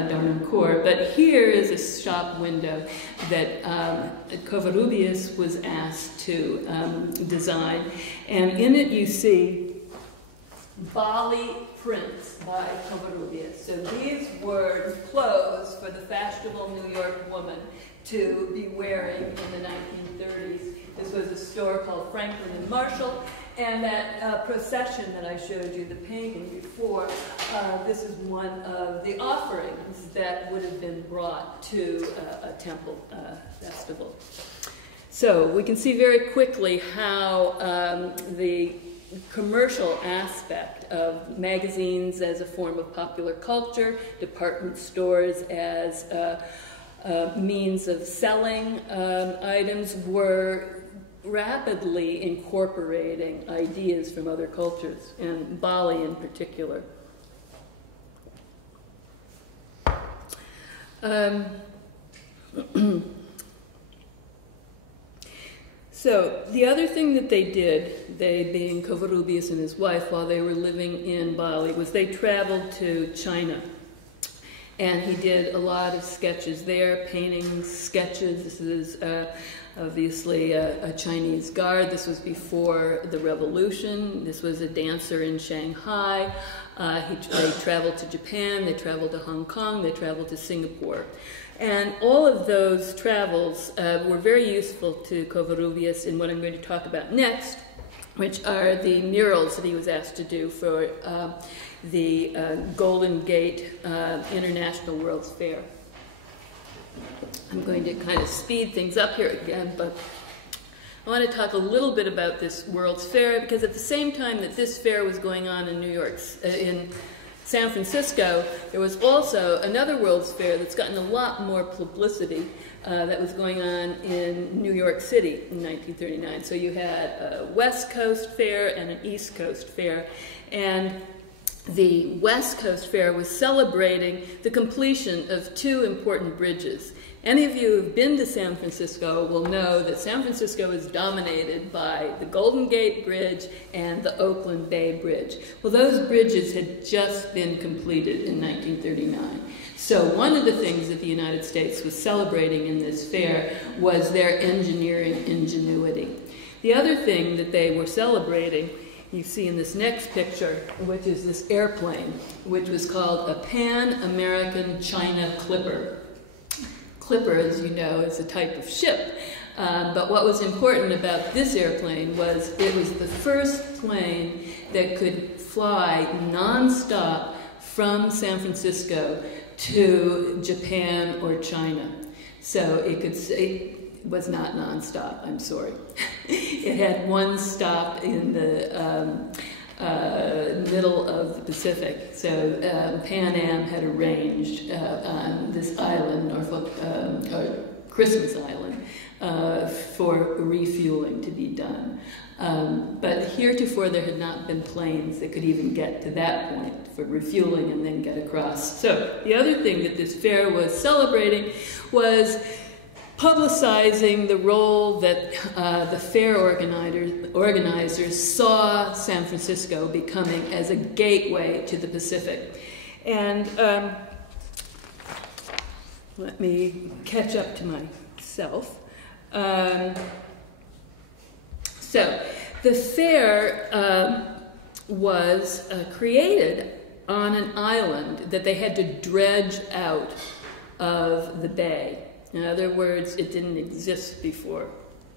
Darm. But here is a shop window that Covarrubias was asked to design, and in it you see Bali prints by Covarrubias. So these were clothes for the fashionable New York woman to be wearing in the 1930s. This was a store called Frankfurt and Marshall, and that procession that I showed you, the painting before, this is one of the offerings that would have been brought to a temple festival. So we can see very quickly how the commercial aspect of magazines as a form of popular culture, department stores as means of selling items, were rapidly incorporating ideas from other cultures, and Bali in particular. So the other thing that they did, they being Covarrubias and his wife, while they were living in Bali, was they traveled to China. And he did a lot of sketches there, paintings, sketches. This is obviously a Chinese guard. This was before the revolution. This was a dancer in Shanghai. They traveled to Japan, they traveled to Hong Kong, they traveled to Singapore. And all of those travels were very useful to Covarrubias in what I'm going to talk about next, which are the murals that he was asked to do for the Golden Gate International World's Fair. I'm going to kind of speed things up here again, but I want to talk a little bit about this World's Fair, because at the same time that this fair was going on in in San Francisco, there was also another World's Fair that's gotten a lot more publicity that was going on in New York City in 1939. So you had a West Coast Fair and an East Coast Fair, and the West Coast Fair was celebrating the completion of two important bridges. Any of you who have been to San Francisco will know that San Francisco is dominated by the Golden Gate Bridge and the Oakland Bay Bridge. Well, those bridges had just been completed in 1939. So one of the things that the United States was celebrating in this fair was their engineering ingenuity. The other thing that they were celebrating, you see in this next picture, which is this airplane, which was called a Pan-American China Clipper. Clipper, as you know, is a type of ship. But what was important about this airplane was it was the first plane that could fly non-stop from San Francisco to Japan or China. So it was not non-stop, I'm sorry. It had one stop in the middle of the Pacific. So Pan Am had arranged on this island, Norfolk, or Christmas Island, for refueling to be done. But heretofore there had not been planes that could even get to that point for refueling and then get across. So the other thing that this fair was celebrating was publicizing the role that the fair organizers saw San Francisco becoming as a gateway to the Pacific. And let me catch up to myself. So the fair was created on an island that they had to dredge out of the bay. In other words, it didn't exist before.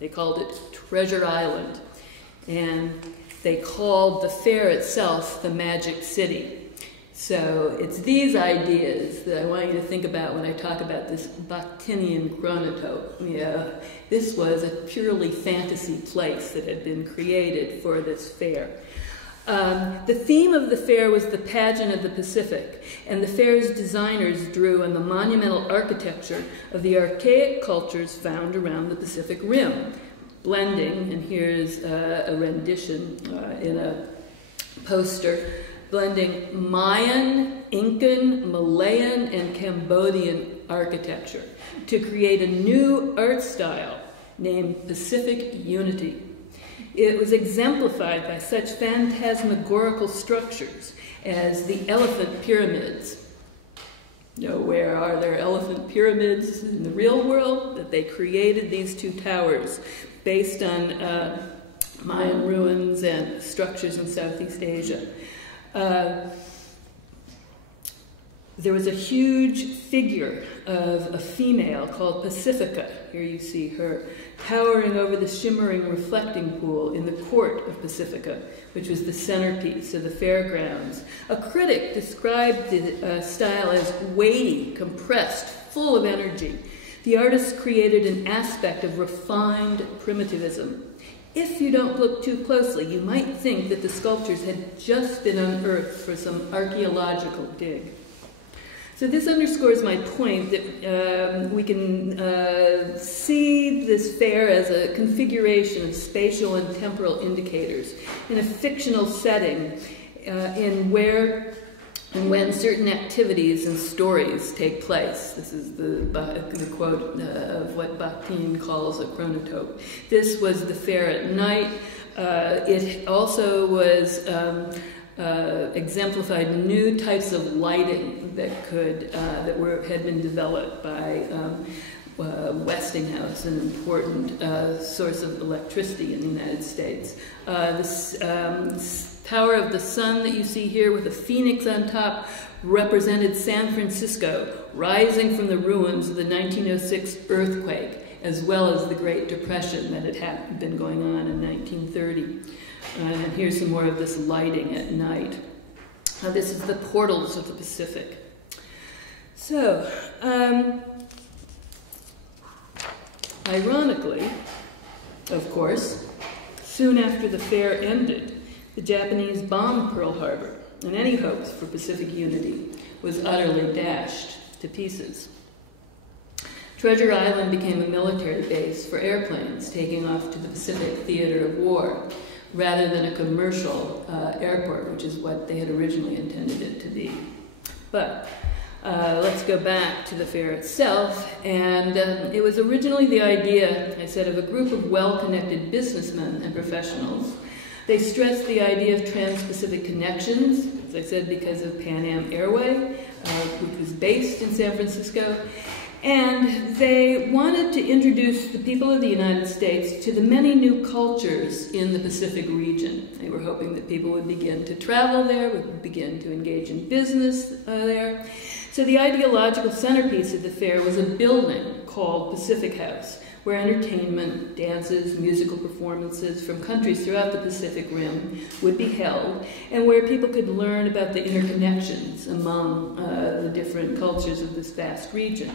They called it Treasure Island. And they called the fair itself the Magic City. So it's these ideas that I want you to think about when I talk about this Bakhtinian chronotope. Yeah, this was a purely fantasy place that had been created for this fair. The theme of the fair was the pageant of the Pacific, and the fair's designers drew on the monumental architecture of the archaic cultures found around the Pacific Rim, blending, and here's a rendition in a poster, blending Mayan, Incan, Malayan, and Cambodian architecture to create a new art style named Pacific Unity. It was exemplified by such phantasmagorical structures as the elephant pyramids. You know, where are there elephant pyramids in the real world? That they created these two towers based on Mayan ruins and structures in Southeast Asia. There was a huge figure of a female called Pacifica. Here you see her towering over the shimmering reflecting pool in the court of Pacifica, which was the centerpiece of the fairgrounds. A critic described the style as weighty, compressed, full of energy. The artist created an aspect of refined primitivism. If you don't look too closely, you might think that the sculptures had just been unearthed for some archaeological dig. So this underscores my point that we can see this fair as a configuration of spatial and temporal indicators in a fictional setting in where and when certain activities and stories take place. This is the quote of what Bakhtin calls a chronotope. This was the fair at night. It also was exemplified new types of lighting that could had been developed by Westinghouse, an important source of electricity in the United States. This Tower of the Sun that you see here with a phoenix on top represented San Francisco rising from the ruins of the 1906 earthquake, as well as the Great Depression that had been going on in 1930. And here's some more of this lighting at night. This is the portals of the Pacific. So, ironically, of course, soon after the fair ended, the Japanese bombed Pearl Harbor, and any hopes for Pacific unity was utterly dashed to pieces. Treasure Island became a military base for airplanes taking off to the Pacific theater of war, rather than a commercial airport, which is what they had originally intended it to be. But let's go back to the fair itself, and it was originally the idea, I said, of a group of well-connected businessmen and professionals. They stressed the idea of trans-Pacific connections, as I said, because of Pan Am Airway, which was based in San Francisco. And they wanted to introduce the people of the United States to the many new cultures in the Pacific region. They were hoping that people would begin to travel there, would begin to engage in business there. So the ideological centerpiece of the fair was a building called Pacific House, where entertainment, dances, musical performances from countries throughout the Pacific Rim would be held, and where people could learn about the interconnections among the different cultures of this vast region.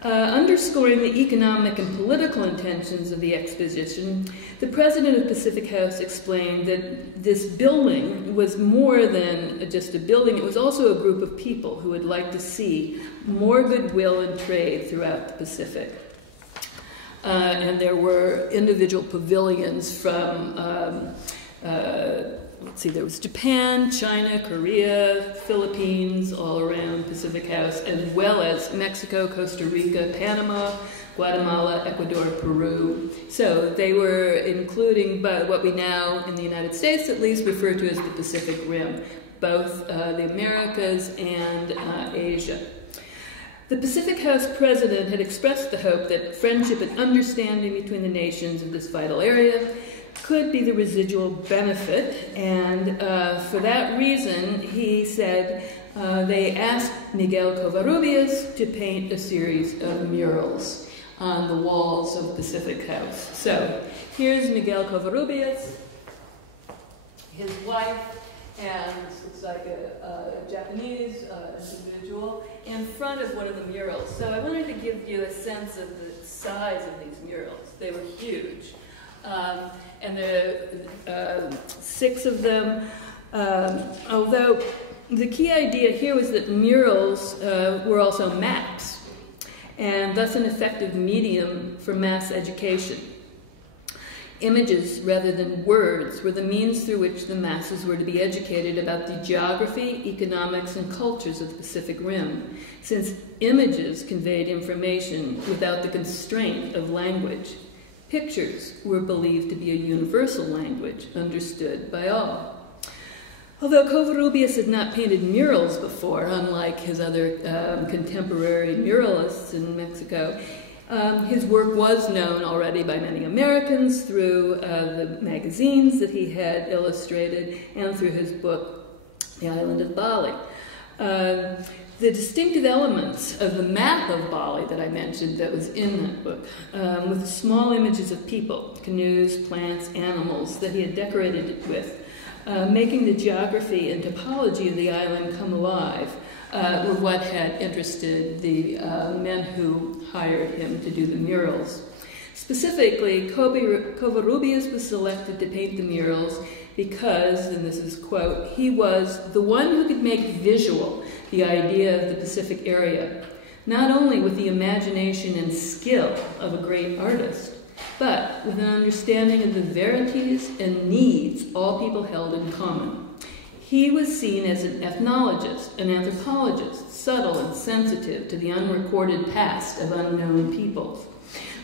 Underscoring the economic and political intentions of the exposition, the president of Pacific House explained that this building was more than just a building, it was also a group of people who would like to see more goodwill and trade throughout the Pacific. And there were individual pavilions from, let's see, there was Japan, China, Korea, Philippines, all around Pacific House, as well as Mexico, Costa Rica, Panama, Guatemala, Ecuador, Peru. So they were including what we now, in the United States at least, refer to as the Pacific Rim, both the Americas and Asia. The Pacific House president had expressed the hope that friendship and understanding between the nations of this vital area could be the residual benefit, and for that reason, he said they asked Miguel Covarrubias to paint a series of murals on the walls of Pacific House. So here's Miguel Covarrubias, his wife, and it's like a Japanese individual in front of one of the murals. So I wanted to give you a sense of the size of these murals. They were huge. And there are 6 of them, although the key idea here was that murals were also maps, and thus an effective medium for mass education. Images, rather than words, were the means through which the masses were to be educated about the geography, economics, and cultures of the Pacific Rim, since images conveyed information without the constraint of language. Pictures were believed to be a universal language, understood by all. Although Covarrubias had not painted murals before, unlike his other contemporary muralists in Mexico, his work was known already by many Americans through the magazines that he had illustrated and through his book, The Island of Bali. The distinctive elements of the map of Bali that I mentioned that was in that book, with small images of people, canoes, plants, animals that he had decorated it with, making the geography and topology of the island come alive, were what had interested the men who hired him to do the murals. Specifically, Covarrubias was selected to paint the murals because, and this is quote, he was the one who could make visual the idea of the Pacific area, not only with the imagination and skill of a great artist, but with an understanding of the verities and needs all people held in common. He was seen as an ethnologist, an anthropologist, subtle and sensitive to the unrecorded past of unknown peoples,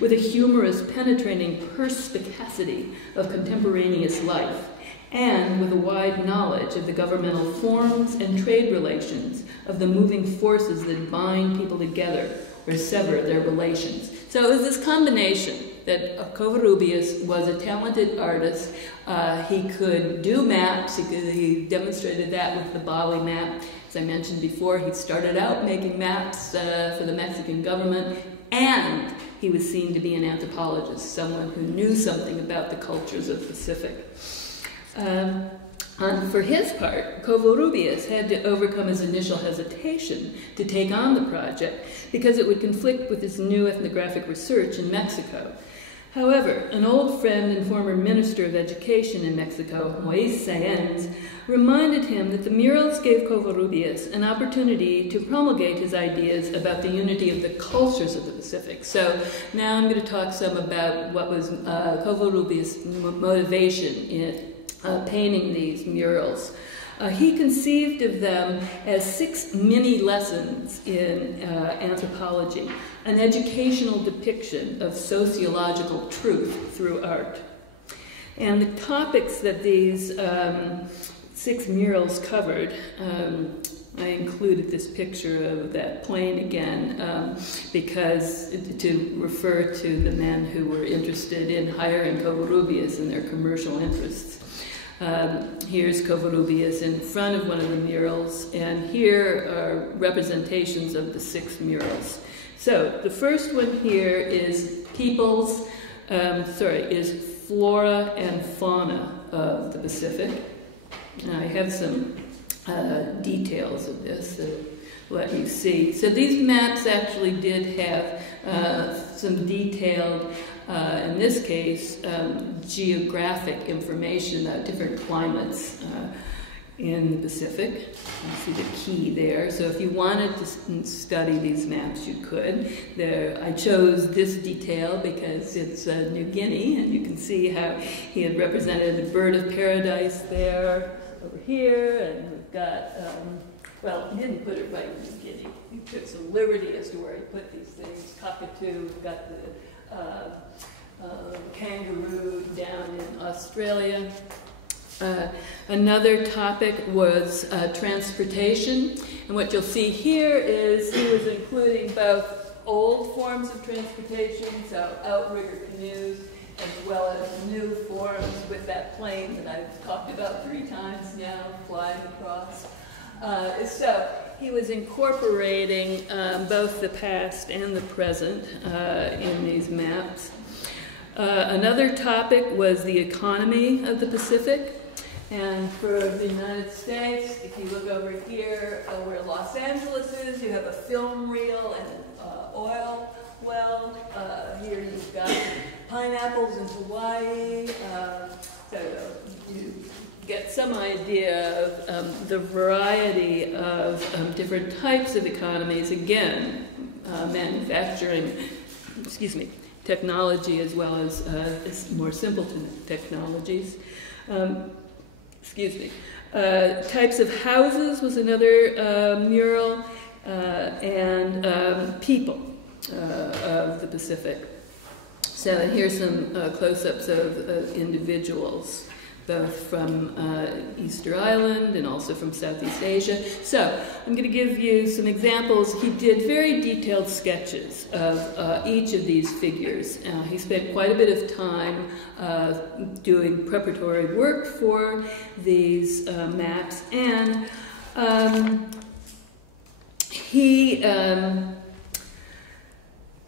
with a humorous, penetrating perspicacity of contemporaneous life, and with a wide knowledge of the governmental forms and trade relations, of the moving forces that bind people together or sever their relations. So it was this combination that Covarrubias was a talented artist. He could do maps. He demonstrated that with the Bali map. As I mentioned before, he started out making maps for the Mexican government, and he was seen to be an anthropologist, someone who knew something about the cultures of the Pacific. For his part, Covarrubias had to overcome his initial hesitation to take on the project because it would conflict with his new ethnographic research in Mexico. However, an old friend and former Minister of Education in Mexico, Moïse Sáenz, reminded him that the murals gave Covarrubias an opportunity to promulgate his ideas about the unity of the cultures of the Pacific. So now I'm going to talk some about what was Covarrubias' motivation in painting these murals. He conceived of them as 6 mini lessons in anthropology, an educational depiction of sociological truth through art. And the topics that these 6 murals covered, I included this picture of that plane again because to refer to the men who were interested in hiring Covarrubias and their commercial interests. Here's Covarrubias in front of one of the murals, and here are representations of the 6 murals. So the first one here is is Flora and Fauna of the Pacific. And I have some details of this to let you see. So these maps actually did have some detailed, in this case, geographic information about different climates in the Pacific. You see the key there. So if you wanted to study these maps, you could. I chose this detail because it's New Guinea, and you can see how he had represented the bird of paradise there, over here, and we've got, well, he didn't put it right in New Guinea. He took some liberty as to where he put these things. Cockatoo, we've got the kangaroo down in Australia. Another topic was transportation, and what you'll see here is he was including both old forms of transportation, so outrigger canoes, as well as new forms with that plane that I've talked about 3 times now, flying across. So he was incorporating both the past and the present in these maps. Another topic was the economy of the Pacific. And for the United States, if you look over here where Los Angeles is, you have a film reel and oil well. Here you've got pineapples in Hawaii. So you get some idea of the variety of different types of economies. Again, manufacturing, technology as well as more simple technologies. Types of houses was another mural, and people of the Pacific. So here's some close-ups of individuals, both from Easter Island and also from Southeast Asia. So I'm going to give you some examples. He did very detailed sketches of each of these figures. He spent quite a bit of time doing preparatory work for these maps, and he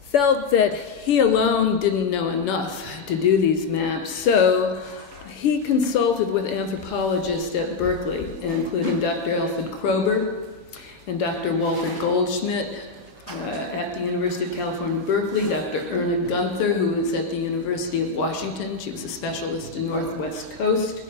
felt that he alone didn't know enough to do these maps. So he consulted with anthropologists at Berkeley, including Dr. Alfred Kroeber and Dr. Walter Goldschmidt at the University of California, Berkeley, Dr. Erna Gunther, who was at the University of Washington. She was a specialist in Northwest Coast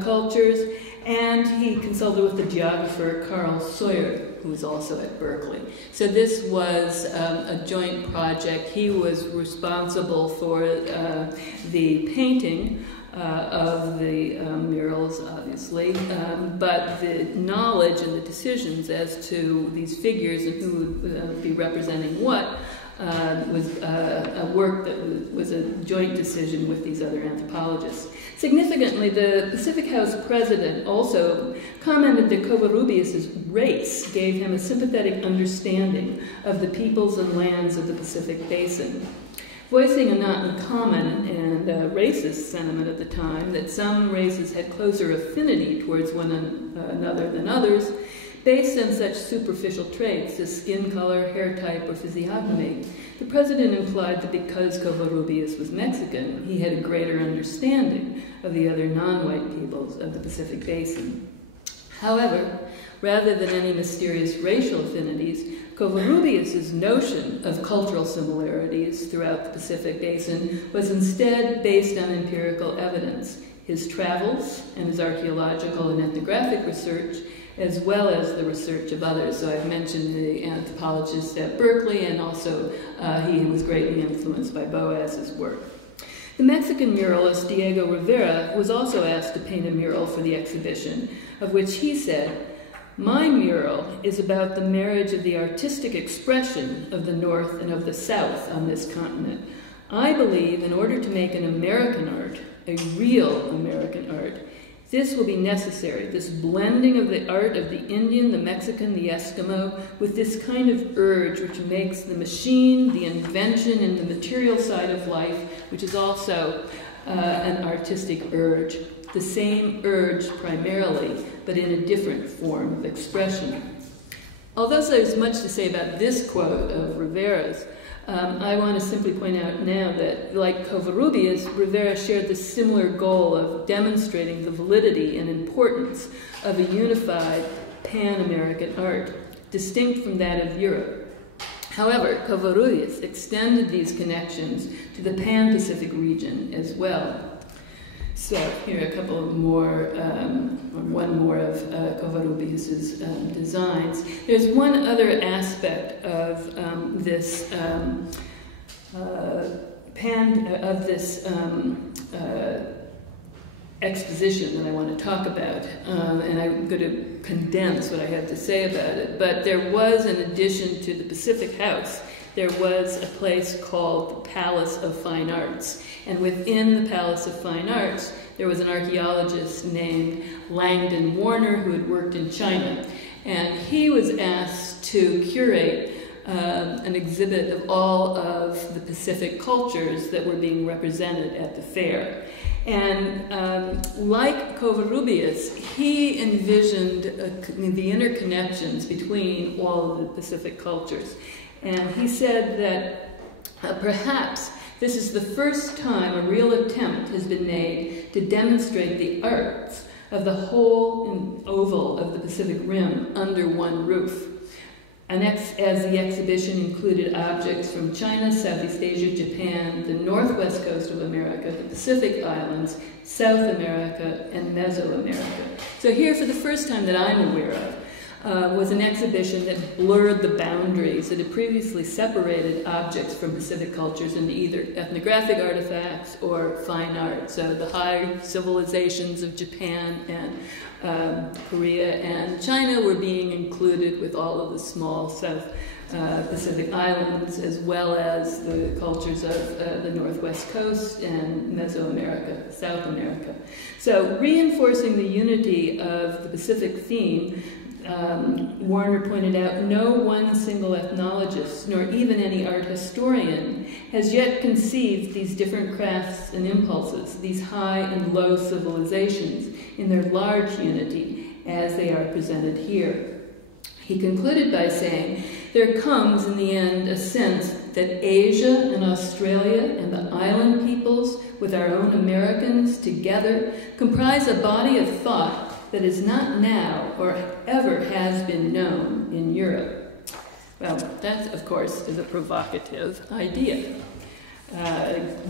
cultures. And he consulted with the geographer Carl Sawyer, who was also at Berkeley. So this was a joint project. He was responsible for the painting of the murals, obviously, but the knowledge and the decisions as to these figures and who would be representing what was a work that was a joint decision with these other anthropologists. Significantly, the Pacific House president also commented that Covarrubias' race gave him a sympathetic understanding of the peoples and lands of the Pacific Basin, voicing a not uncommon and racist sentiment at the time that some races had closer affinity towards one another than others, based on such superficial traits as skin color, hair type, or physiognomy. The president implied that because Covarrubias was Mexican, he had a greater understanding of the other non-white peoples of the Pacific Basin. However, rather than any mysterious racial affinities, Covarrubias' notion of cultural similarities throughout the Pacific Basin was instead based on empirical evidence. His travels and his archaeological and ethnographic research, as well as the research of others. So I've mentioned the anthropologist at Berkeley, and also he was greatly influenced by Boas's work. The Mexican muralist Diego Rivera was also asked to paint a mural for the exhibition, of which he said, "My mural is about the marriage of the artistic expression of the North and of the South on this continent. I believe in order to make an American art, a real American art, this will be necessary, this blending of the art of the Indian, the Mexican, the Eskimo, with this kind of urge which makes the machine, the invention, and the material side of life, which is also an artistic urge." the same urge primarily, but in a different form of expression. Although there's much to say about this quote of Rivera's, I want to simply point out now that, like Covarrubias, Rivera shared the similar goal of demonstrating the validity and importance of a unified pan-American art, distinct from that of Europe. However, Covarrubias extended these connections to the Pan-Pacific region as well. So here are a couple of more, or one more of Covarrubias's designs. There's one other aspect of this exposition that I want to talk about, and I'm going to condense what I have to say about it. But there was, in addition to the Pacific House, there was a place called the Palace of Fine Arts. And within the Palace of Fine Arts, there was an archaeologist named Langdon Warner who had worked in China. And he was asked to curate an exhibit of all of the Pacific cultures that were being represented at the fair. And like Covarrubias, he envisioned the interconnections between all of the Pacific cultures. And he said that perhaps this is the first time a real attempt has been made to demonstrate the arts of the whole oval of the Pacific Rim under one roof. And as the exhibition included objects from China, Southeast Asia, Japan, the northwest coast of America, the Pacific Islands, South America, and Mesoamerica. So here, for the first time that I'm aware of, was an exhibition that blurred the boundaries that had previously separated objects from Pacific cultures into either ethnographic artifacts or fine art. So the high civilizations of Japan and Korea and China were being included with all of the small South Pacific islands, as well as the cultures of the northwest coast and Mesoamerica, South America. So reinforcing the unity of the Pacific theme, Warner pointed out, no one single ethnologist, nor even any art historian, has yet conceived these different crafts and impulses, these high and low civilizations, in their large unity as they are presented here. He concluded by saying, there comes in the end a sense that Asia and Australia and the island peoples, with our own Americans together, comprise a body of thought that is not now or ever has been known in Europe. Well, that, of course, is a provocative idea,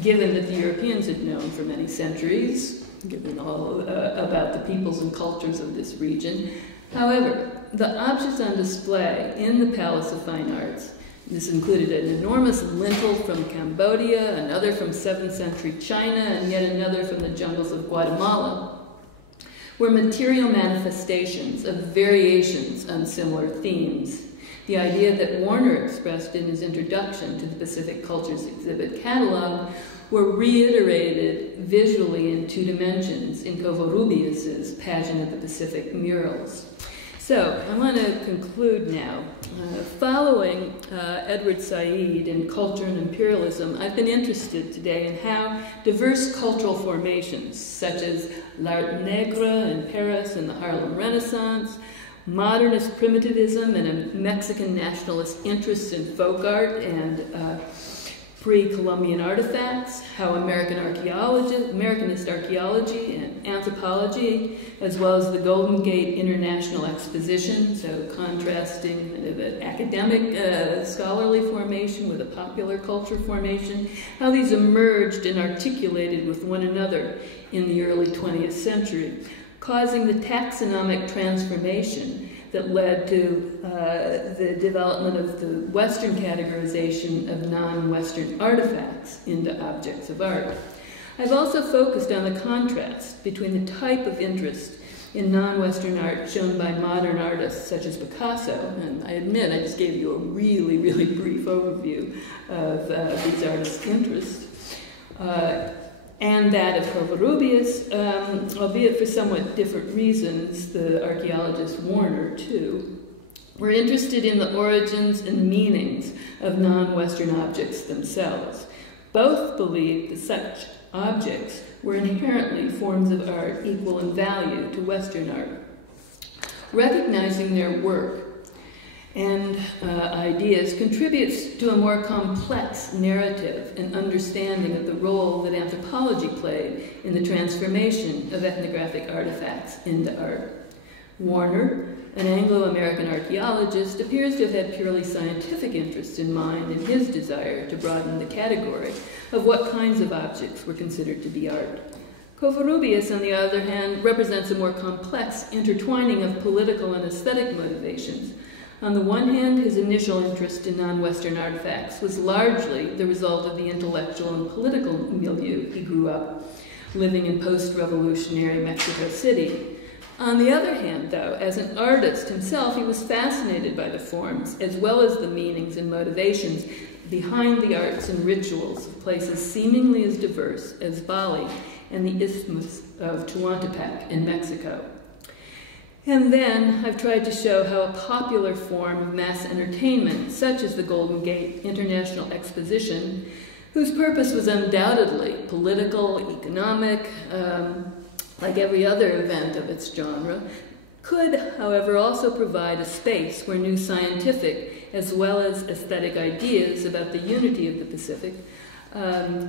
given that the Europeans had known for many centuries, given all about the peoples and cultures of this region. However, the objects on display in the Palace of Fine Arts, this included an enormous lintel from Cambodia, another from 7th century China, and yet another from the jungles of Guatemala, were material manifestations of variations on similar themes. The idea that Warner expressed in his introduction to the Pacific Cultures Exhibit catalog were reiterated visually in 2 dimensions in Covarrubias's Pageant of the Pacific Murals. So I want to conclude now. Following Edward Said in Culture and Imperialism, I've been interested today in how diverse cultural formations, such as l'art nègre in Paris and the Harlem Renaissance, modernist primitivism and a Mexican nationalist interest in folk art and pre-Columbian artifacts, how Americanist archaeology and anthropology, as well as the Golden Gate International Exposition, so contrasting an academic scholarly formation with a popular culture formation, how these emerged and articulated with one another in the early 20th century, causing the taxonomic transformation that led to the development of the Western categorization of non-Western artifacts into objects of art. I've also focused on the contrast between the type of interest in non-Western art shown by modern artists such as Picasso, and I admit I just gave you a really, really brief overview of these artists' interests, and that of Covarrubias, albeit for somewhat different reasons, the archaeologist Warner, too, were interested in the origins and meanings of non-Western objects themselves. Both believed that such objects were inherently forms of art equal in value to Western art. Recognizing their work and ideas contributes to a more complex narrative and understanding of the role that anthropology played in the transformation of ethnographic artifacts into art. Warner, an Anglo-American archaeologist, appears to have had purely scientific interests in mind in his desire to broaden the category of what kinds of objects were considered to be art. Covarrubias, on the other hand, represents a more complex intertwining of political and aesthetic motivations. On the one hand, his initial interest in non-Western artifacts was largely the result of the intellectual and political milieu he grew up, living in post-revolutionary Mexico City. On the other hand, though, as an artist himself, he was fascinated by the forms, as well as the meanings and motivations behind the arts and rituals of places seemingly as diverse as Bali and the Isthmus of Tehuantepec in Mexico. And then I've tried to show how a popular form of mass entertainment, such as the Golden Gate International Exposition, whose purpose was undoubtedly political, economic, like every other event of its genre, could, however, also provide a space where new scientific as well as aesthetic ideas about the unity of the Pacific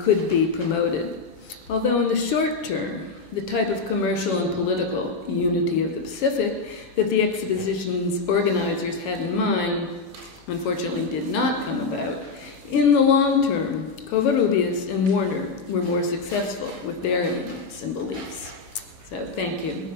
could be promoted. Although in the short term, the type of commercial and political unity of the Pacific that the exposition's organizers had in mind, unfortunately did not come about, in the long term, Covarrubias and Warner were more successful with their aims and beliefs. So, thank you.